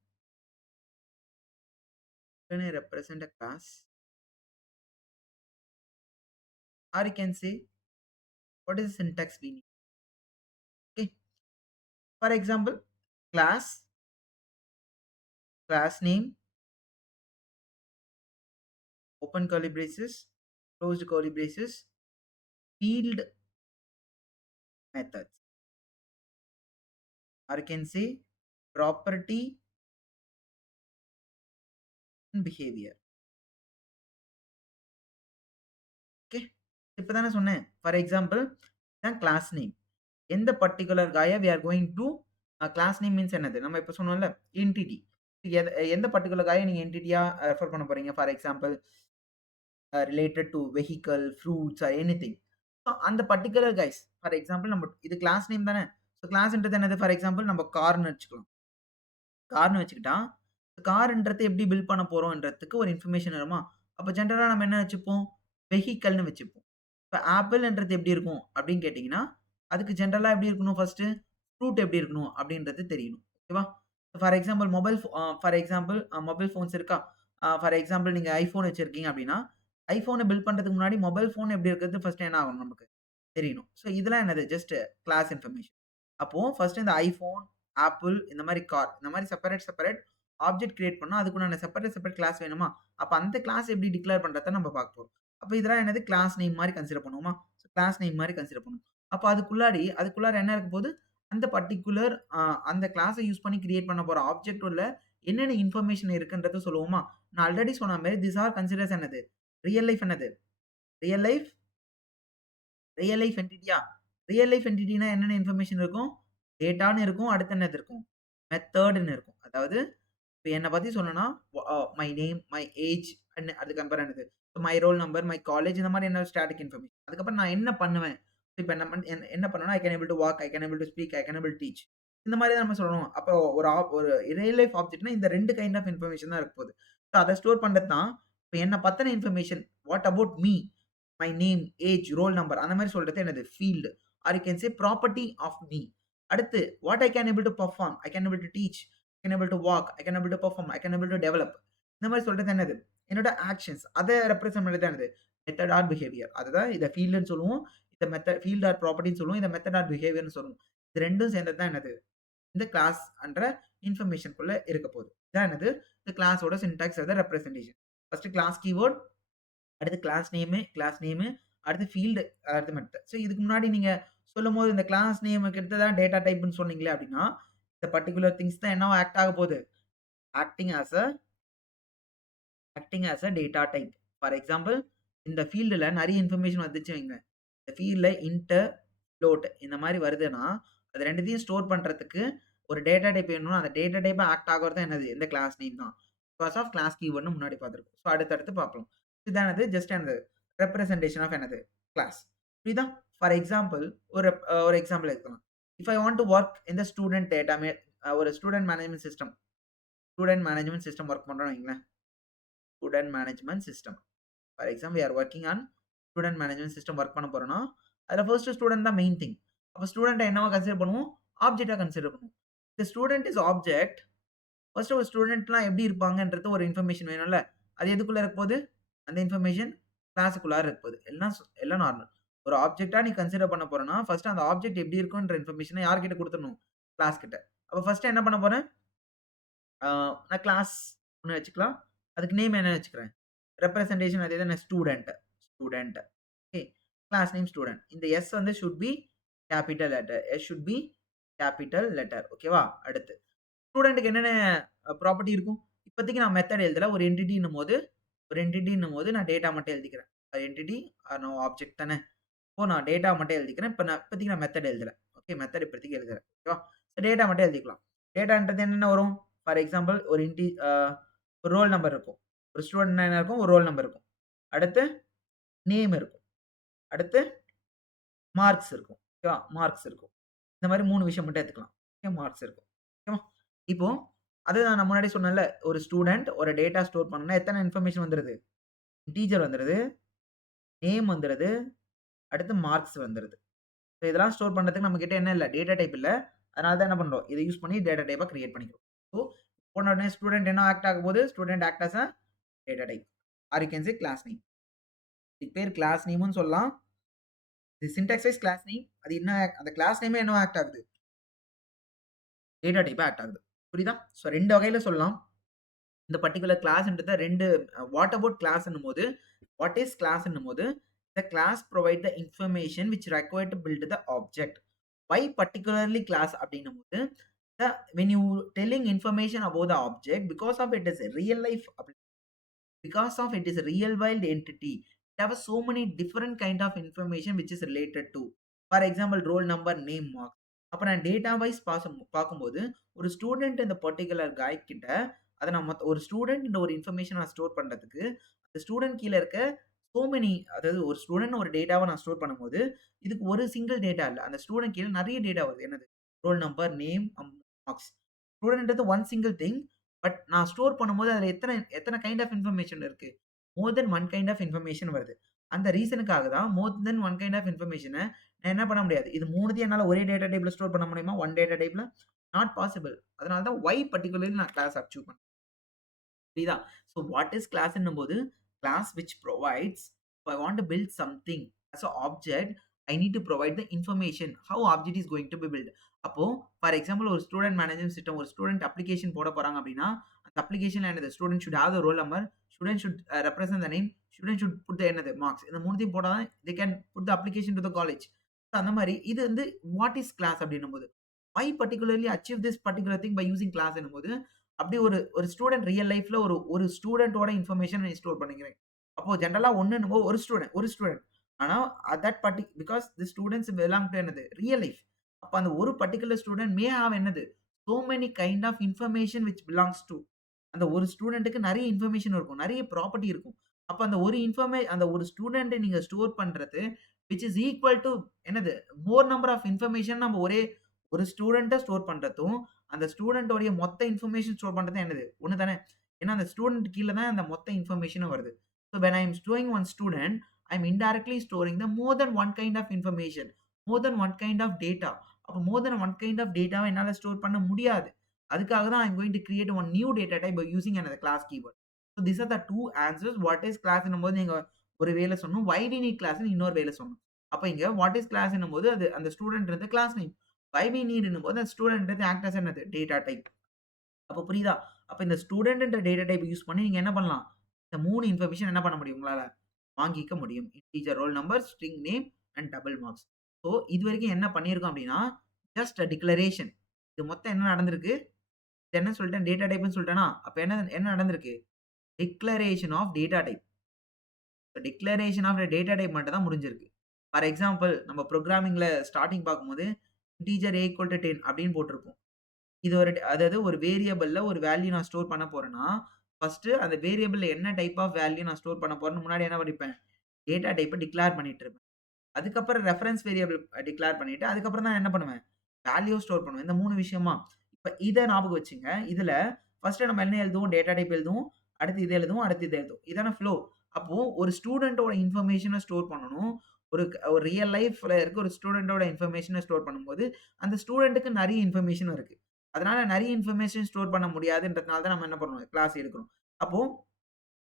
can I represent a class, or you can say what is the syntax we need. Okay, for example, class, class name, open curly braces, closed curly braces, field methods, or you can say property and behavior. Okay, இப்போ தானே சொன்னேன். For example தான் class name. எந்த particular காய we are going to class name means என்னது? நம்ம இப்ப சொன்னோம்ல என்டிட்டி. எந்த பர்ட்டிகுலர் காய நீங்க என்டிட்டியா ரெஃபர் பண்ண போறீங்க? For example related to vehicle, fruits or anything. So அந்த பர்ட்டிகுலர் கைஸ் ஃபார் எக்ஸாம்பிள் நம்ம இது கிளாஸ் நேம் தானே. ஸோ கிளாஸ்ன்றது என்னது? ஃபார் எக்ஸாம்பிள் நம்ம கார்னு வச்சுக்கலாம். கார்னு வச்சுக்கிட்டா கார்ன்றது எப்படி பில்ட் பண்ண போறோம்ன்றதுக்கு ஒரு இன்ஃபர்மேஷன் வருமா? அப்ப ஜெனரலா நம்ம என்ன வச்சுப்போம்? வெஹிக்கல்னு வச்சுப்போம். இப்ப ஆப்பிள்ன்றது எப்படி இருக்கும் அப்படின்னு கேட்டீங்கன்னா, அதுக்கு ஜெனரலா எப்படி இருக்கணும் ஃபர்ஸ்ட்டு? ஃப்ரூட் எப்படி இருக்கணும் அப்படின்றது தெரியணும். ஓகேவா? ஃபார் எக்ஸாம்பிள் மொபைல் ஃபோன்ஸ் இருக்கா? ஃபார் எக்ஸாம்பிள் நீங்க iPhone வச்சிருக்கீங்க அப்படின்னா, iPhoneஅ பில்ட் பண்றதுக்கு முன்னாடி மொபைல் ஃபோன் எப்படி இருக்கிறது ஃபர்ஸ்ட் என்ன ஆகணும் நமக்கு? தெரியணும். ஸோ இதெல்லாம் என்னது? Just class information. அப்போ ஃபர்ஸ்ட் இந்த iPhone, Apple இந்த மாரி கார் இந்த மாரி செப்பரேட் ஆப்ஜெக்ட் கிரியேட் பண்ணா அதுக்குண்டான செப்பரேட் கிளாஸ் வேணுமா? அப்ப அந்த கிளாஸ் எப்படி டிக்ளேர் பண்றத நம்ம பார்க்க போறோம். அப்ப இதெல்லாம் என்னது? கிளாஸ் நேம் மாரி கன்சிடர் பண்ணுவோமா? ஸோ கிளாஸ் நேம் மாரி கன்சிடர் பண்ணுவோம். அப்ப அதுக்குள்ளார என்ன இருக்க போது? அந்த பர்ட்டிகுலர் அந்த கிளாஸ யூஸ் பண்ணி கிரியேட் பண்ண போற ஆப்ஜெக்ட் உள்ள என்னென்ன இன்ஃபர்மேஷன் இருக்குன்றத சொல்லுவோமா? நான் ஆல்ரெடி சொன்ன மாரி திஸ் ஆர் கன்சிடர்ஸ் என்னது? ரியல் லைஃப் என்னது? ரியல் லைஃப் ரியல் லைஃப் என்டிட்டியா? ரியல் லைஃப் என்டிட்டினா என்னென்ன இன்ஃபர்மேஷன் இருக்கும்? டேட்டான்னு இருக்கும். அடுத்து என்னது இருக்கும்? மெத்தட்ன்னு இருக்கும். அதாவது இப்ப என்ன பத்தி சொல்லணும்னா, my name, my age and அதுக்கப்புறம் என்னது? My roll number, my college இந்த மாரி என்ன ஸ்டாட்டிக் இன்ஃபர்மேஷன். அதுக்கப்புறம் நான் என்ன பண்ணுவேன்? இப்ப என்ன பண்ணுவேன்னா, I can able to walk, I can able to speak, I can able teach. இந்த மாரி தான் நம்ம சொல்லணும். அப்போ ஒரு ரியல் லைஃப் ஆப்ஜெக்ட்னா இந்த 2 கைண்ட் ஆஃப் இன்ஃபர்மேஷன் தான் இருக்க போகுது. ஸோ அத ஸ்டோர் பண்றது தான் இப்ப என்ன பத்தின information. What about me? My name, age, roll number அந்த மாரி சொல்றது என்னது? Field. Or you can say property of me. அடுத்து what I can able to perform, I can able to teach, I can able to walk, I can able to perform, I can able to develop. இந்த மாரி சொல்றது என்னது? என்னோட actions. அத represent பண்றது என்னது? Method R behaviour. அதுதான் இத ஃபீல்ட்ன்னு சொல்லுவோம். இத ஃபீல்ட் ஆர் ப்ராப்பர்ட்டின்னு சொல்லுவோம். இத மெத்தட் ஆர் பிஹேவியர்ன்னு சொல்லுவோம். இது 2ம் சேர்ந்தது தான் என்னது? இந்த கிளாஸ் என்ற இன்ஃபர்மேஷன்க்குள்ள இருக்க போகுது. இதான் என்னது? இந்த கிளாஸோட syntax or the representation. First class keyword, அடுத்து கிளாஸ் நேமு, அடுத்து ஃபீல்டு, அடுத்து மெத்தட். ஸோ இதுக்கு முன்னாடி நீங்க சொல்லும்போது இந்த கிளாஸ் நேமுக்கு அடுத்து தான் டேட்டா டைப்ன்னு சொன்னீங்களே அப்படின்னா, இந்த பர்ட்டிகுலர் திங்ஸ் தான் என்னவா ஆக்ட் ஆக போகுது? Acting as a data type. For example இந்த ஃபீல்டுல நெறைய இன்ஃபர்மேஷன் வந்துச்சு வைங்க. இந்த ஃபீல்ட்ல இன்டர், ஃப்ளோட் இந்த மாரி வருதுன்னா, அது 2த்தையும் ஸ்டோர் பண்றதுக்கு ஒரு டேட்டா டைப் வேணும்னா, அந்த டேட்டா டைப்பா ஆக்ட் ஆகுறது தான் என்னது? இந்த கிளாஸ் நேம் தான். பிகாஸ் ஆஃப் கிளாஸ் கீவர்ட்ன்னு முன்னாடி பார்த்திருக்கோம். ஸோ அடுத்தடுத்து பார்க்கலாம். இதான் என்னது? ஜஸ்ட் என்னது? ரெப்ரசன்டேஷன் ஆஃப் என்னது? கிளாஸ். புரியுதா? ஃபார் எக்ஸாம்பிள் ஒரு எக்ஸாம்பிள் எடுக்கலாம். If I want to work in the student data ஒரு ஸ்டூடண்ட் மேனேஜ்மென்ட் சிஸ்டம் வொர்க் பண்றோம்னு வைங்களேன். Student management system. For example we are working on student management system work பண்ண போறோம்னா, அதுல ஃபர்ஸ்ட் ஸ்டூடண்ட் தான் main thing. அப்ப ஸ்டூடண்ட்ட என்னவா கன்சிடர் பண்ணுவோம்? ஆப்ஜெக்ட்டா கன்சிடர் பண்ணுவோம். இந்த ஸ்டூடண்ட் இஸ் ஆப்ஜெக்ட். ஃபர்ஸ்ட் ஒரு ஸ்டூடண்ட்லாம் எப்படி இருப்பாங்கன்றது ஒரு இன்ஃபர்மேஷன் வேணும்ல. அது எதுக்குள்ள இருக்க போகுது? அந்த இன்ஃபர்மேஷன் கிளாஸ்க்குள்ளார இருக்க போகுது. எல்லாம் நார்மல். ஒரு ஆப்ஜெக்ட்டா நீ கன்சிடர் பண்ண போறன்னா, ஃபர்ஸ்ட் அந்த ஆப்ஜெக்ட் எப்படி இருக்குன்ற இன்ஃபர்மேஷன யார்கிட்ட குடுத்துறணும்? கிளாஸ் கிட்ட. அப்ப ஃபர்ஸ்ட் என்ன பண்ண போறேன்? ஆ நான் கிளாஸ் ஒண்ணு வச்சுக்கலாம். அதுக்கு நேம் என்ன வச்சுக்கிறேன்? ரெப்ரசன்டேஷன் அது எதுனா student. Okay. Class name student. இந்த எஸ் வந்து should be capital letter. S should be capital letter. ஓகேவா? அடுத்து ஸ்டூடண்ட்க்கு என்னென்ன ப்ராப்பர்ட்டி இருக்கும்? இப்போதைக்கு நான் மெத்தட் எழுதல. ஒரு என்டிட்டின்னும்போது நான் டேட்டா மட்டும் எழுதிக்கிறேன். என்டிட்டி ஆர் நோ ஆப்ஜெக்ட் தானே. இப்போ நான் டேட்டா மட்டும் எழுதிக்கிறேன். இப்போதைக்கு நான் மெத்தட் எழுதல. ஓகே. மெத்தட் இப்போதைக்கு எழுதுறேன். ஓகேவா? டேட்டா மட்டும் எழுதிக்கலாம். டேட்டான்றது என்னென்ன வரும்? ஃபார் எக்ஸாம்பிள் ஒரு ரோல் நம்பர் இருக்கும். ஒரு ஸ்டூடண்ட்னா என்ன இருக்கும்? ஒரு ரோல் நம்பர் இருக்கும். அடுத்து நேம் இருக்கும். அடுத்து மார்க்ஸ் இருக்கும். ஓகேவா? மார்க்ஸ் இருக்கும். இந்த மாரி 3 விஷயம் மட்டும் எடுத்துக்கலாம். ஓகே மார்க்ஸ் இருக்கும். ஓகேவா? இப்போ அதுதான் நான் முன்னாடி சொன்னேன்ல, ஒரு ஸ்டூடண்ட் ஒரு டேட்டா ஸ்டோர் பண்ணணும்னா எத்தன இன்ஃபர்மேஷன் வந்துருது? இன்டிஜர் வந்துருது, நேம் வந்துருது, அடுத்து மார்க்ஸ் வந்துருது. ஸோ இதெல்லாம் ஸ்டோர் பண்றதுக்கு நம்மகிட்ட என்ன இல்ல? டேட்டா டைப் இல்ல. அதனால தான் என்ன பண்றோம்? இத யூஸ் பண்ணி டேட்டா டைப்பா கிரியேட் பண்ணிக்கிறோம். ஸோ போன உடனே ஸ்டூடண்ட் என்ன ஆக்ட் ஆகப்போது? Student act as a data type. Or you can say class name. இதுக்கு பேர் கிளாஸ் நேம்னு சொல்லலாம். இது சின்டாக்ஸ் வைஸ் கிளாஸ் நேம். அது என்ன அந்த கிளாஸ் நேமே என்னவா ஆக்ட் ஆகுது? டேட்டா டைப்பா ஆக்ட் ஆகுது. புரியுதா? ஸோ 2 வகையில சொல்லலாம். இந்த பர்ட்டிகுலர் கிளாஸ்ன்றத 2 வாட் அபௌட் கிளாஸ்ன்னும்போது, வாட் இஸ் கிளாஸ்ன்னும்போது, the class provide the information which required to build the object. Why particularly class அப்படின்னும்போது, the when you telling information about the object because of it is a real life because of it is a real world entity. It have so many different kind of information which is related to. For example, roll number, name, marks. அப்ப நான் data wise பார்க்கும்போது, ஒரு student இந்த particular guy கிட்ட அத நான் ஒரு student இந்த ஒரு இன்ஃபர்மேஷன் நான் ஸ்டோர் பண்றதுக்கு, அந்த ஸ்டூடண்ட் கீழ இருக்க சோ மெனி அதாவது ஒரு ஸ்டூடண்ட் ஒரு டேட்டாவ நான் ஸ்டோர் பண்ணும்போது, இதுக்கு ஒரு சிங்கிள் டேட்டா இல்ல. அந்த ஸ்டூடண்ட் கீழ நெறைய டேட்டா வருது. என்னது? Roll number, name, marks. ஸ்டூடண்ட்ன்றது ஒன் சிங்கிள் திங். பட் நான் ஸ்டோர் பண்ணும்போது அதுல எத்தன எத்தன கைண்ட் ஆஃப் இன்ஃபர்மேஷன் இருக்கு? More than one kind of information வருது. அந்த ரீசனுக்காக தான் more than one kind of இன்ஃபர்மேஷன நான் என்ன பண்ண முடியாது. இது 3த்தையும் என்னால ஒரே டேட்டா டைப்ல ஸ்டோர் பண்ண முடியுமா? ஒன் டேட்டா டைப்ல? Not possible. அதனால தான் ஒய் பர்ட்டிகுலர்லி நான் கிளாஸ் சூஸ் பண்ணேன். புரியுதா? ஸோ வாட் இஸ் கிளாஸ்ன்னும்போது, class which provides if I want to build something as a object, I need to provide the information how object is going to be build. அப்போ for example ஒரு student management system ஒரு student application போட போறாங்க அப்படின்னா, அந்த அப்ளிகேஷன்ல என்னது? Student should have the roll number, student should represent the name, student should put the என்னது? மார்க்ஸ். இந்த 3த்தையும் போட்டா தான் they can put the application to the college. அந்த மாரி இது வந்து வாட் இஸ் கிளாஸ் அப்படின்னும்போது, why particularly achieve this particular thing by using class என்னும்போது, அப்படி ஒரு ஒரு ஸ்டூடண்ட் ரியல் லைஃப்ல ஒரு ஒரு ஸ்டூடண்ட்டோட இன்ஃபர்மேஷன் நீ ஸ்டோர் பண்ணிக்கிறேன். அப்போ ஜெனரலா 1ன்னும்போது ஒரு ஸ்டூடண்ட். ஆனா that because the students belong to என்னது? Real life. அப்ப அந்த ஒரு பர்ட்டிகுலர் ஸ்டூடண்ட் மே ஹேவ் என்னது? So many kind of information which belongs to. அந்த ஒரு ஸ்டூடண்ட்க்கு நெறைய இன்ஃபர்மேஷன் இருக்கும். நெறைய ப்ராப்பர்ட்டி இருக்கும். அப்ப அந்த ஒரு அந்த ஒரு ஸ்டூடண்ட்ட நீங்க ஸ்டோர் பண்றது விச் இஸ் ஈக்குவல் டூ என்னது? மோர் நம்பர் ஆஃப் இன்ஃபர்மேஷன் நம்ம ஒரே ஒரு ஸ்டூடண்ட்ட ஸ்டோர் பண்றதும், அந்த ஸ்டூடண்ட்டோடைய மொத்த இன்ஃபர்மேஷன் ஸ்டோர் பண்றது என்னது? ஒண்ணு தானே? ஏன்னா அந்த ஸ்டூடண்ட் கீழ தான் அந்த மொத்த இன்ஃபர்மேஷனும் வருது. So when I am storing one student, I am indirectly storing the more than one kind of information, more than one kind of data. அப்ப more than one kind of dataவ என்னால ஸ்டோர் பண்ண முடியாது. அதுக்காக தான் I am going to create one new data type by using another class keyword. So these are the two answers. What is class என்னும்போது நீங்க ஒரு வேல சொன்னோம். Why we need class ன்னு இன்னொரு வேல சொன்னோம். அப்ப இங்க what is class என்னும்போது அது அந்த ஸ்டூடண்ட்ன்றது class name. Why we need என்னும்போது அந்த ஸ்டூடண்ட்ன்றது ஆக்ட் ஆஸ் என்னது? Data type. அப்ப புரியுதா? அப்ப இந்த ஸ்டூடண்ட்ன்ற டேட்டா டைப் யூஸ் பண்ணி நீங்க என்ன பண்ணலாம்? இந்த 3 இன்ஃபர்மேஷன் என்ன பண்ண முடியும் உங்களால? வாங்கிக்க முடியும். Integer roll number, string name and double marks. So இதுவரைக்கும் என்ன பண்ணியிருக்கோம் அப்டின்னா, ஜஸ்ட் அ டிக்ளரேஷன். இது மொத்தம் என்ன நடந்திருக்கு? இது என்ன சொல்ட்டேன்? டேட்டா டைப்ன்னு சொல்ட்டேனா? அப்ப என்ன என்ன நடந்திருக்கு? Declaration of data type. Declaration of data type மட்டும் தான் முடிஞ்சிருக்கு. ஃபார் எக்ஸாம்பிள் நம்ம புரோகிராமிங்ல ஸ்டார்ட்டிங் பார்க்கும்போது, இன்டிஜர் a = 10 அப்டின்னு போட்டிருப்போம். இது ஒரு அதாவது ஒரு வேரியபிள்ல ஒரு வேல்யூ நான் ஸ்டோர் பண்ண போறேன்னா, ஃபர்ஸ்ட்டு அந்த வேரியபிள்ல என்ன டைப் ஆஃப் வேல்யூ நான் ஸ்டோர் பண்ண போறேன்னு முன்னாடி என்ன படிப்பேன்? டேட்டா டைப்ப டிக்ளேர் பண்ணிட்டு இருப்பேன். அதுக்கப்புறம் ரெஃபரன்ஸ் வேரியபிள் டிக்ளேர் பண்ணிட்டு, அதுக்கப்புறம் தான் என்ன பண்ணுவேன்? வேல்யூ ஸ்டோர் பண்ணுவேன். இந்த 3 விஷயமா. இப்ப இத ஞாபகம் வச்சுங்க. இதுல ஃபர்ஸ்ட்டு நம்ம என்ன எழுதுவோம்? டேட்டா டைப் எழுதுவோம். அடுத்து இது எழுதுவோம். அடுத்து இது எழுதுவோம். இதான ஃப்ளோ. அப்போ ஒரு ஸ்டூடண்ட்டோட இன்ஃபர்மேஷன ஸ்டோர் பண்ணணும். ஒரு ரியல் லைஃப்ல இருக்க ஒரு ஸ்டூடண்ட்டோட இன்ஃபர்மேஷன ஸ்டோர் பண்ணும்போது, அந்த ஸ்டூடண்ட்க்கு நெறைய இன்ஃபர்மேஷன் இருக்கு. அதனால நெறைய இன்ஃபர்மேஷன் ஸ்டோர் பண்ண முடியாதுன்றதுனால தான் நம்ம என்ன பண்ணுவோம்? கிளாஸ் எடுக்கிறோம். அப்போ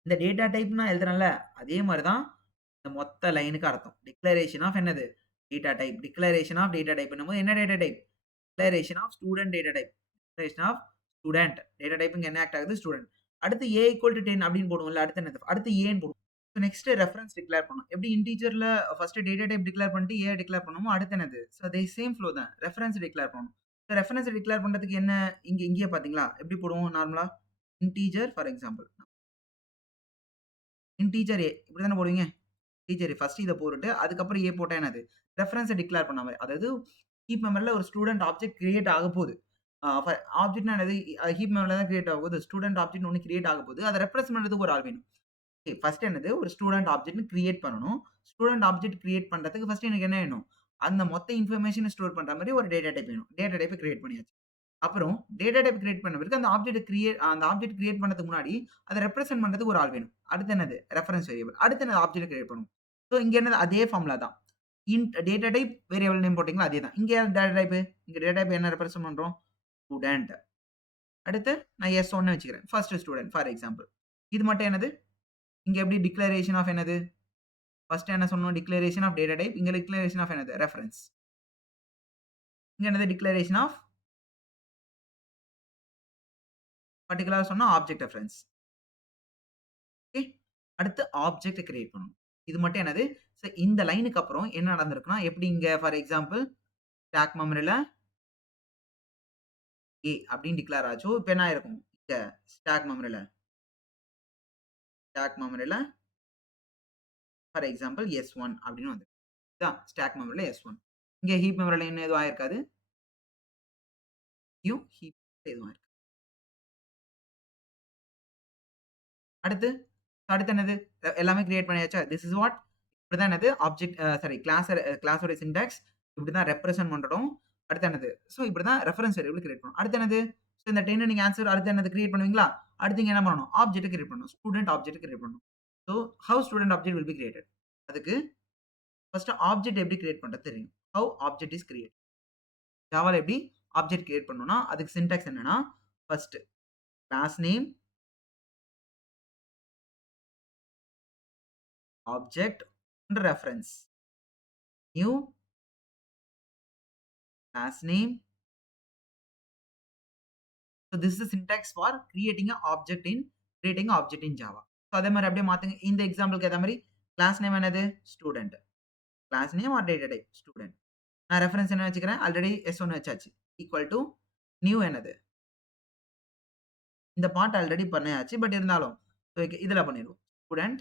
இந்த டேட்டா டைப் நான் எழுதுறேன்ல, அதே மாரி தான் இந்த மொத்த லைனுக்கு அர்த்தம். டிக்ளரேஷன் ஆஃப் என்னது? Data type. Declaration of data type என்னும்போது என்ன data type? Declaration of student data type. Declaration of student. Data type இங்க என்ன ஆக்ட் ஆகுது? ஸ்டூடண்ட். அடுத்து a = 10 அப்படின்னு போடுவோம்ல. அடுத்து என்னது? அடுத்து ஏன்னு போடுவோம். நெக்ஸ்ட் ரெஃபரன்ஸ் டிக்ளேர் பண்ணணும். எப்படி இன்டிஜர்ல ஃபர்ஸ்ட் டேட்டா டைப் டிக்ளேர் பண்ணிட்டு டிக்ளேர் பண்ணோமோ, அடுத்து என்னது? ஸோ அதே சேம் ஃப்ளோ தான். ரெஃபரன்ஸ் டிக்ளேர் பண்ணணும். ஸோ ரெஃபரன்ஸ் டிக்ளேர் பண்றதுக்கு என்ன இங்கேயே பார்த்தீங்களா? எப்படி போடுவோம் நார்மலா? Integer for example. இன்டிஜர் இப்படி தானே போடுவீங்க? இன்டிஜர் ஃபர்ஸ்ட் இத போட்டுட்டு, அதுக்கப்புறம் போட்டா என்னது? ரெஃபரன்ஸ டிக்ளேர் பண்ண மாரி. அதாவது ஹீப் மெமரில ஒரு ஸ்டூடண்ட் ஆப்ஜெக்ட் கிரியேட் ஆகப்போது. ஆப்ஜெக்ட்னா என்னது? ஹீப் மெமரில தான் கிரியேட் ஆகப்போகுது. ஸ்டூடண்ட் ஆப்ஜெக்ட்னு ஒண்ணு கிரியேட் ஆகப்போது. அத ரெப்ரசன்ட் பண்றதுக்கு ஒரு ஆள் வேணும். ஃபர்ஸ்ட் என்னது ஒரு ஸ்டூடண்ட் ஆப்ஜெக்ட்ன்னு கிரியேட் பண்ணணும். ஸ்டூடண்ட் ஆப்ஜெக்ட் கிரியேட் பண்றதுக்கு ஃபர்ஸ்ட் எனக்கு என்ன வேணும்? அந்த மொத்த இன்ஃபர்மேஷன ஸ்டோர் பண்ற மாரி ஒரு டேட்டா டைப் வேணும். டேட்டா டைப் கிரியேட் பண்ணியாச்சு. அப்புறம் டேட்டா டைப் கிரியேட் பண்ண பிறகு அந்த ஆப்ஜெக்ட் கிரியேட் பண்ணதுக்கு முன்னாடி அத ரெப்ரசன்ட் பண்றதுக்கு ஒரு ஆள் வேணும். அடுத்து என்னது? Reference variable. அடுத்து என்னது? ஆப்ஜெக்ட் கிரியேட் பண்ணணும். சோ இங்க என்னது? அதே ஃபார்முலா தான். Int data type variable name போட்டீங்களா? அதே தான். இங்க டேட்டா டைப் இங்க டேட்டா டைப் என்ன ரெப்ரசன்ட் பண்றோம்? ஸ்டூடண்ட். அடுத்து நான் S1 வச்சுக்கிறேன். First student for example. இது மட்டும் என்னது? இங்க எப்படி டிக்ளரேஷன் ஆஃப் என்னது? ஃபர்ஸ்ட் என்ன சொன்னோம்? Declaration of data type. இங்க டிக்ளரேஷன் ஆஃப் என்னது? ரெஃபரன்ஸ். இங்க என்னது? டிக்ளரேஷன் ஆஃப் பர்ட்டிகுலரா சொன்னா ஆப்ஜெக்ட் ரெஃபரன்ஸ். ஓகே. அடுத்து ஆப்ஜெக்ட் கிரியேட் பண்ணணும். இது மட்டும் என்னது? இந்த லைனுக்கு அப்புறம் என்ன நடந்திருக்குன்னா, எப்படி இங்க ஃபார் எக்ஸாம்பிள் ஸ்டாக் மெமரில A அப்படின்னு டிக்ளேர் ஆச்சோ, இப்ப என்ன ஆயிருக்கும்? இங்க ஸ்டாக் மெமரில ஃபார் எக்ஸாம்பிள் S1 அப்படின்னு வந்திருக்கு. இதான் ஸ்டாக் மெமரில S1. இங்க ஹீப் மெமரில என்ன எதுவும் ஆயிருக்காது. ஹீப் எதுவும் ஆயிருக்காது. அடுத்து அடுத்து என்னது? எல்லாமே கிரியேட் பண்ணியாச்சா? திஸ் இஸ் வாட் இப்படிதான் என்னது? ஆப்ஜெக்ட் கிளாஸோட சின்டாக்ஸ் இப்படிதான் ரெப்ரசன்ட் பண்றோம். அடுத்து என்னது? இப்படிதான் ரெஃபரன்ஸ் வேரியபிள் கிரியேட் பண்ணணும். அடுத்து என்னது? இந்த 10 நீங்க ஆன்ஸர் அடுத்து என்னது கிரியேட் பண்ணுவீங்களா? அடுத்து இங்க என்ன பண்ணணும்? ஆப்ஜெக்ட் கிரியேட் பண்ணணும். ஸ்டூடண்ட் ஆப்ஜெக்ட் கிரியேட் பண்ணணும். So how student object will be created. அதுக்கு ஃபர்ஸ்ட் ஆப்ஜெக்ட் எப்படி கிரியேட் பண்றது தெரியும். How object is create. ஜாவால எப்படி ஆப்ஜெக்ட் கிரியேட் பண்ணனும்னா, அதுக்கு சின்டாக்ஸ் என்னன்னா, first class name object reference new class name. So this is the syntax for creating an object in Java. So அதே மாதிரி அப்படியே மாத்துங்க. இந்த எக்ஸாம்பிளுக்கு ஏத்த மாதிரி கிளாஸ் நேம் என்னது? Student. Class name or data type student. நான் ரெஃபரன்ஸ் என்ன வச்சுக்கிறேன்? ஆல்ரெடி S1 வச்சாச்சு. ஈக்குவல் டு நியூ என்னது? இந்த பார்ட் ஆல்ரெடி பண்ணியாச்சு. பட் இருந்தாலும் இதுல பண்ணிடுவோம். ஸ்டூடண்ட்.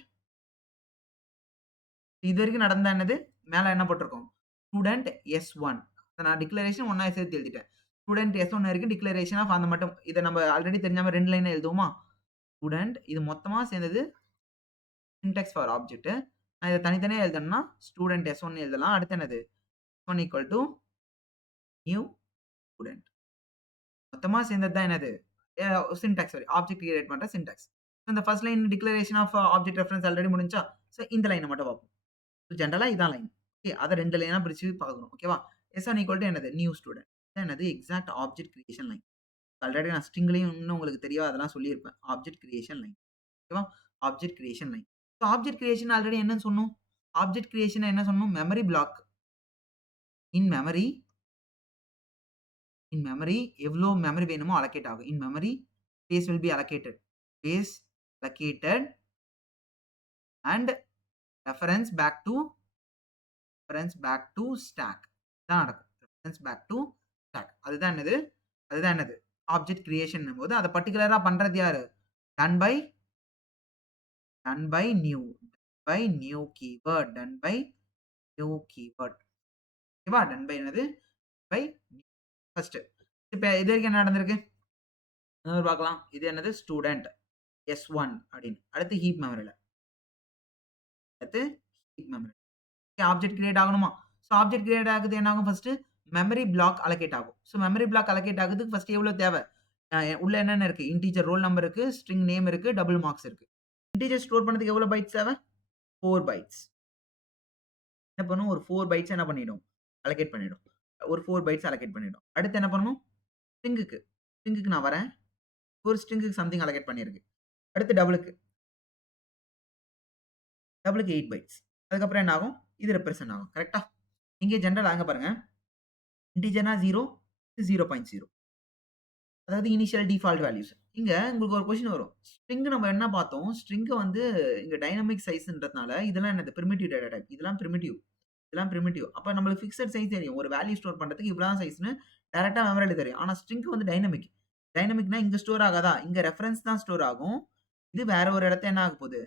இது வரைக்கும் நடந்த என்னது? மேல என்ன போட்டிருக்கோம்? Student S1. நான் டிக்ளரேஷன் ஒண்ணா சேர்த்து எழுதிட்டேன். ஸ்டூடண்ட் S1 வரைக்கும் டிக்ளரேஷன் ஆஃப் அந்த மட்டும். இத நம்ம ஆல்ரெடி தெரிஞ்ச மாரி 2 லைன் எழுதுவோமா? ஸ்டூடண்ட் இது மொத்தமா சேர்ந்தது சின்டாக்ஸ் ஃபார் ஆப்ஜெக்ட். நான் இத தனித்தனியா எழுதணும்னா ஸ்டூடண்ட் S1 எழுதலாம். அடுத்து என்னது? S1 equal to new student. மொத்தமா சேர்ந்தது தான் என்னது? சின்டாக்ஸ் ஆப்ஜெக்ட் கிரியேட் பண்ற சின்டாக்ஸ். இந்த first line declaration of object reference already முடிஞ்சா? இந்த லைன மட்டும் பார்ப்போம். ஜெனரலா இதான் லைன். ஓகே. அத 2 லைனா பிரிச்சு பார்க்கணும். ஓகேவா? S1 ஈக்குவல் டூ என்னது? New student. இதான் என்னது? Exact object creation line. Already நான் ஸ்ட்ரிங்லயும் இன்னும் உங்களுக்கு தெரியும் அதெல்லாம் சொல்லியிருப்பேன். Object creation line. ஓகேவா? Object creation line. Object creation already என்னன்னு சொன்னோம்? ஆப்ஜெக்ட் கிரியேஷன் என்ன சொன்னோம்? Memory block. இன் மெமரி எவ்ளோ மெமரி வேணுமோ அலோகேட் ஆகும். In memory space will be allocated. Space allocated and reference back to stack. இதான் நடக்கும். Reference back to stack. அதுதான் என்னது? ஆப்ஜெக்ட் கிரியேஷன்னும் போது அத பர்ட்டிகுலரா பண்றது யாரு? Done by new. Done by new keyword. ஓகேவா? டன் பை என்னது? By first. இப்ப இது வரைக்கும் என்ன நடந்திருக்கு? பார்க்கலாம். இது என்னது? ஸ்டூடண்ட் S1 அப்படின்னு. அடுத்து ஹீப் மெமரில. ஆப்ஜெக்ட் கிரியேட் ஆகணுமா? ஆப்ஜெக்ட் கிரியேட் ஆகுது என்ன ஆகும் ஃபர்ஸ்ட்? மெமரி பிளாக் அலோகேட் ஆகும். மெமரி பிளாக் அலோகேட் ஆகுறதுக்கு ஃபர்ஸ்ட் எவ்வளோ தேவை? உள்ள என்னென்ன இருக்கு? இன்டிஜர் ரோல் நம்பர் இருக்கு, ஸ்ட்ரிங் நேம் இருக்கு, டபுள் மார்க்ஸ் இருக்கு. இன்டிஜர் ஸ்டோர் பண்ணதுக்கு எவ்வளோ பைட்ஸ் தேவை? 4 பைட்ஸ். என்ன பண்ணும்? ஒரு 4 பைட்ஸ் என்ன பண்ணிடும்? அலோகேட் பண்ணிடும். ஒரு 4 பைட்ஸ் அலோகேட் பண்ணிடும். அடுத்து என்ன பண்ணணும்? ஸ்ட்ரிங்க்கு நான் வரேன். ஒரு ஸ்ட்ரிங்க்கு சம்திங் அலோகேட் பண்ணியிருக்கு. அடுத்து டபுளுக்கு 8 பைட்ஸ். அதுக்கப்புறம் என்ன ஆகும்? இது ரெப்ரசன்ட் ஆகும். கரெக்ட்டா? இங்க ஜெனரலா அங்க பாருங்க. இன்டிஜர்னா 0, 0.0. அதாவது இனிஷியல் டிஃபால்ட் வேல்யூஸ். இங்க உங்களுக்கு ஒரு கொஸ்டின் வரும். ஸ்ட்ரிங் நம்ம என்ன பார்த்தோம்? ஸ்ட்ரிங்க வந்து இங்க டைனமிக் சைஸ்ன்றதுனால இதெல்லாம் என்னது? Primitive data type. இதெல்லாம் பிரிமிட்டிவ். அப்ப நம்மளுக்கு பிக்ஸட் சைஸ் தெரியும். ஒரு வேல்யூ ஸ்டோர் பண்றதுக்கு இவ்வளவு சைஸ்ன்னு டைரக்ட்டா மெமரில தெரியும். ஆனா ஸ்ட்ரிங் வந்து டைனமிக். டைனமிக்னா இங்க ஸ்டோர் ஆகாதா? இங்க ரெஃபரன்ஸ் தான் ஸ்டோர் ஆகும். இது வேற ஒரு இடத்துல என்ன ஆகப்போகுது?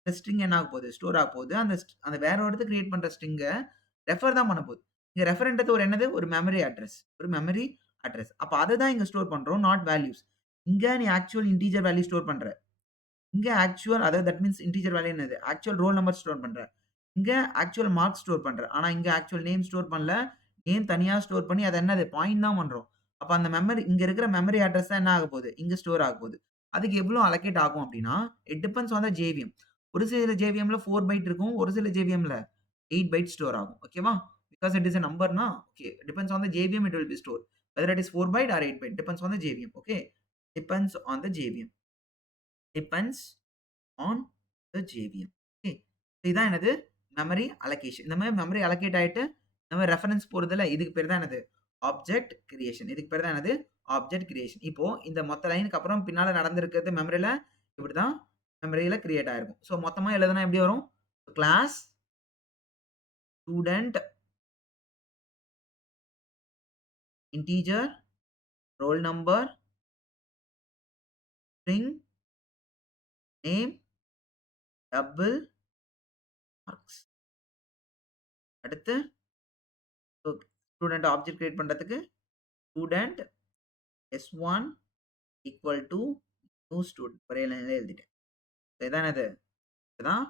இந்த ஸ்ட்ரிங் என்ன ஆகப்போகுது? ஸ்டோர் ஆகப்போகுது. அந்த வேற ஒரு இடத்துல கிரியேட் பண்ற ஸ்ட்ரிங்க ரெஃபர் தான் பண்ண போகுது. இங்க ரெஃபர்ன்றது ஒரு என்னது? ஒரு மெமரி அட்ரஸ். அப்ப அத தான் இங்க ஸ்டோர் பண்றோம். Not values. இங்க நீ ஆக்சுவல் இன்டிஜர் வேல்யூ ஸ்டோர் பண்ற. இங்க ஆக்சுவல் அதாவது தட் மீன்ஸ் இன்டிஜர் வேல்யூ என்னது? ஆக்சுவல் ரோல் நம்பர் ஸ்டோர் பண்றேன். இங்க ஆக்சுவல் மார்க்ஸ் ஸ்டோர் பண்றேன். ஆனா இங்க ஆக்சுவல் நேம் ஸ்டோர் பண்ணல. நேம் தனியா ஸ்டோர் பண்ணி அது என்னது? பாயிண்ட் தான் பண்றோம். அப்ப அந்த மெமரி இங்க இருக்கிற மெமரி அட்ரஸ் தான் என்ன ஆகப்போது? இங்க ஸ்டோர் ஆகப்போது. அதுக்கு எவ்வளோ அலோகேட் ஆகும் அப்டின்னா, it depends on the JVM. ஒரு சில ஜேவிஎம்ல 4 பைட் இருக்கும். ஒரு சில ஜேவிஎம்ல 8 பைட் ஸ்டோர் ஆகும். ஓகேவா? பிகாஸ் இட் இஸ் a நம்பர்னா, okay. Depends on the JVM it will be stored. Whether it is 4 byte or 8 byte depends on the JVM. Okay. Depends on the JVM. Depends on the JVM. Okay. இதான் என்னது? Memory allocation. இந்த மாரி memory allocate ஆயிட்டு, நம்ம reference போடுதுல, இதுக்கு பேரு தான் என்னது? Object creation. இதுக்கு பேரு தான் என்னது? Object creation. இப்போ இந்த மொத்த லைனுக்கு அப்புறம் பின்னால நடந்திருக்கிறது மெமரில இப்படிதான் மெமரில கிரியேட் ஆயிருக்கும். ஸோ மொத்தமா எழுதுனா எப்படி வரும்? Class, student, integer, roll number, string, name, double, marks. அடுத்து ஸ்டூடண்ட் ஆப்ஜெக்ட் கிரியேட் பண்றதுக்கு student S1 equal to new student ஒரே லைன்ல எழுதிட்டேன். இதான் இது. இதுதான்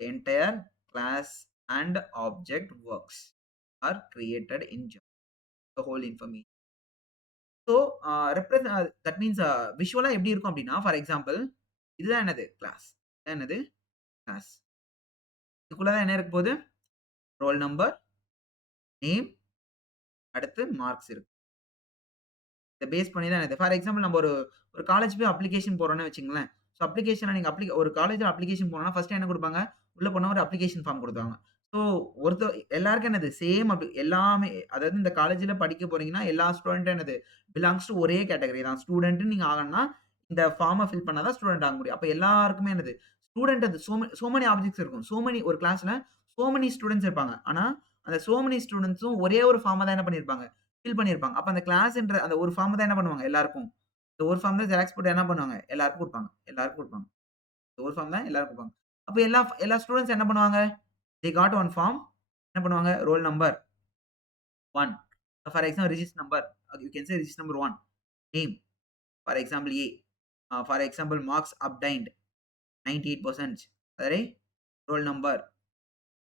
entire class and object works or created in Java. The whole information. So that means விஷுவலா எப்படி இருக்கும் அப்படின்னா, ஃபார் எக்ஸாம்பிள் இதுதான் என்னது? கிளாஸ். இதான் என்னது? கிளாஸ். இதுக்குள்ள தான் என்ன இருக்க போகுது? ரோல் நம்பர், நேம், அடுத்து மார்க்ஸ் இருக்கு. இத பேஸ் பண்ணி தான் இது. ஃபார் எக்ஸாம்பிள் நம்ம ஒரு ஒரு காலேஜ் போய் அப்ளிகேஷன் போடுறோம்னு வச்சுக்கங்களேன். ஸோ அப்ளிகேஷன்ல நீங்க ஒரு காலேஜ்ல அப்ளிகேஷன் போனோம்னா, ஃபர்ஸ்ட் என்ன குடுப்பாங்க? உள்ள போனா ஒரு அப்ளிகேஷன் ஃபார்ம் குடுப்பாங்க. ஸோ எல்லாருக்கும் என்னது? சேம் எல்லாமே அதாவது இந்த காலேஜ்ல படிக்க போறீங்கன்னா, எல்லா ஸ்டூடண்ட்டும் என்னது? பிலாங்ஸ் டூ ஒரே கேட்டகரி தான். ஸ்டூடண்ட்ன்னு நீங்க ஆகணும்னா, இந்த ஃபார்ம ஃபில் பண்ணா தான் ஸ்டூடண்ட் ஆக முடியும். அப்ப எல்லாருக்குமே என்னது? ஸ்டூடண்ட் அது சோ மெனி ஆப்ஜெக்ட்ஸ் இருக்கும். ஒரு கிளாஸ்ல சோ மெனி ஸ்டூடண்ட்ஸ் இருப்பாங்க. ஆனா, அந்த சோ மெனி ஸ்டூடண்ட்ஸும் ஒரே ஒரு ஃபார்ம தான் என்ன பண்ணியிருப்பாங்க? ஃபில் பண்ணியிருப்பாங்க. அப்ப அந்த கிளாஸ்ன்ற அந்த ஒரு ஃபார்ம் தான் என்ன பண்ணுவாங்க எல்லாருக்கும். இந்த ஒரு ஃபார்ம் தான் ஜெராக்ஸ் போட்டு என்ன பண்ணுவாங்க? எல்லாருக்கும் குடுப்பாங்க. எல்லாருக்கும் குடுப்பாங்க. இந்த ஒரு ஃபார்ம் தான் எல்லாருக்கும் குடுப்பாங்க. அப்ப எல்லா ஸ்டூடண்ட்ஸ் என்ன பண்ணுவாங்க? They got one form. என்ன பண்ணுவாங்க? Roll number 1. For example register number. You can say register number 1. Name. For example A. For example marks obtained 98%. சரி. Roll number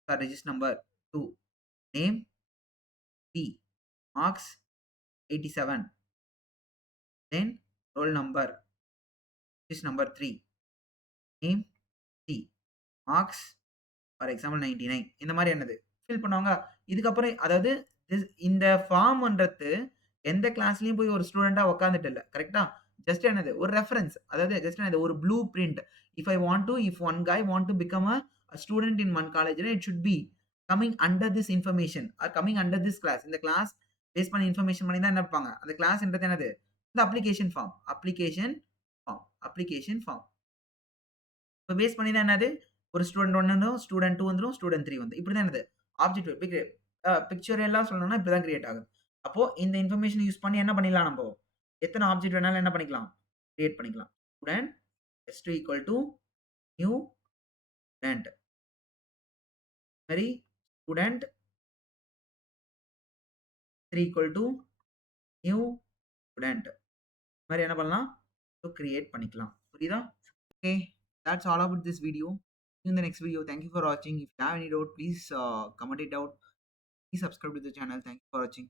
for register number 2. Name P. Marks 87. Then roll number register number 3. Name C. Marks for example 99 இந்த மாரி என்னது fill பண்ணுவாங்க. இதுக்கப்புறம் அதாவது இந்த ஃபார்ம்ன்றது எந்த கிளாஸ்லயும் போய் ஒரு ஸ்டூடெண்ட்டா உட்கார்ந்துட்டு இல்ல. கரெக்ட்டா? ஜஸ்ட் என்னது ஒரு ரெஃபரன்ஸ். அதாவது ஜஸ்ட் என்னது ஒரு blue print. If one guy want to become a student in one college it should be coming under this information or coming under this class. இந்த கிளாஸ் பேஸ் பண்ணி இன்ஃபர்மேஷன் பண்ணி தான் என்ன இருப்பாங்க. அந்த கிளாஸ்ன்றது என்னது? இந்த அப்ளிகேஷன் ஃபார்ம். Application form. இப்ப பேஸ் பண்ணி தான் என்னது? ஒரு ஸ்டூடண்ட் 1 வந்துரும், ஸ்டூடண்ட் 2 வந்துரும், ஸ்டூடண்ட் 3 வந்துரும். இப்படி தான் என்னது? ஆப்ஜெக்ட் பிக்சர் எல்லாம் சொல்லணும்னா இப்படி தான் கிரியேட் ஆகுது. அப்போ இந்த இன்ஃபர்மேஷன் யூஸ் பண்ணி என்ன பண்ணிடலாம் நம்போ? எத்தன ஆப்ஜெக்ட் வேணாலும் என்ன பண்ணிக்கலாம்? கிரியேட் பண்ணிக்கலாம். Student S2 equal to new student. மாரி student 3 equal to new student. மாரி என்ன பண்ணலாம்? கிரியேட் பண்ணிக்கலாம். புரியுதா? Okay. That's all about this video. See you in the next video. Thank you for watching. If you have any doubt, please comment it out. Please subscribe to the channel. Thank you for watching.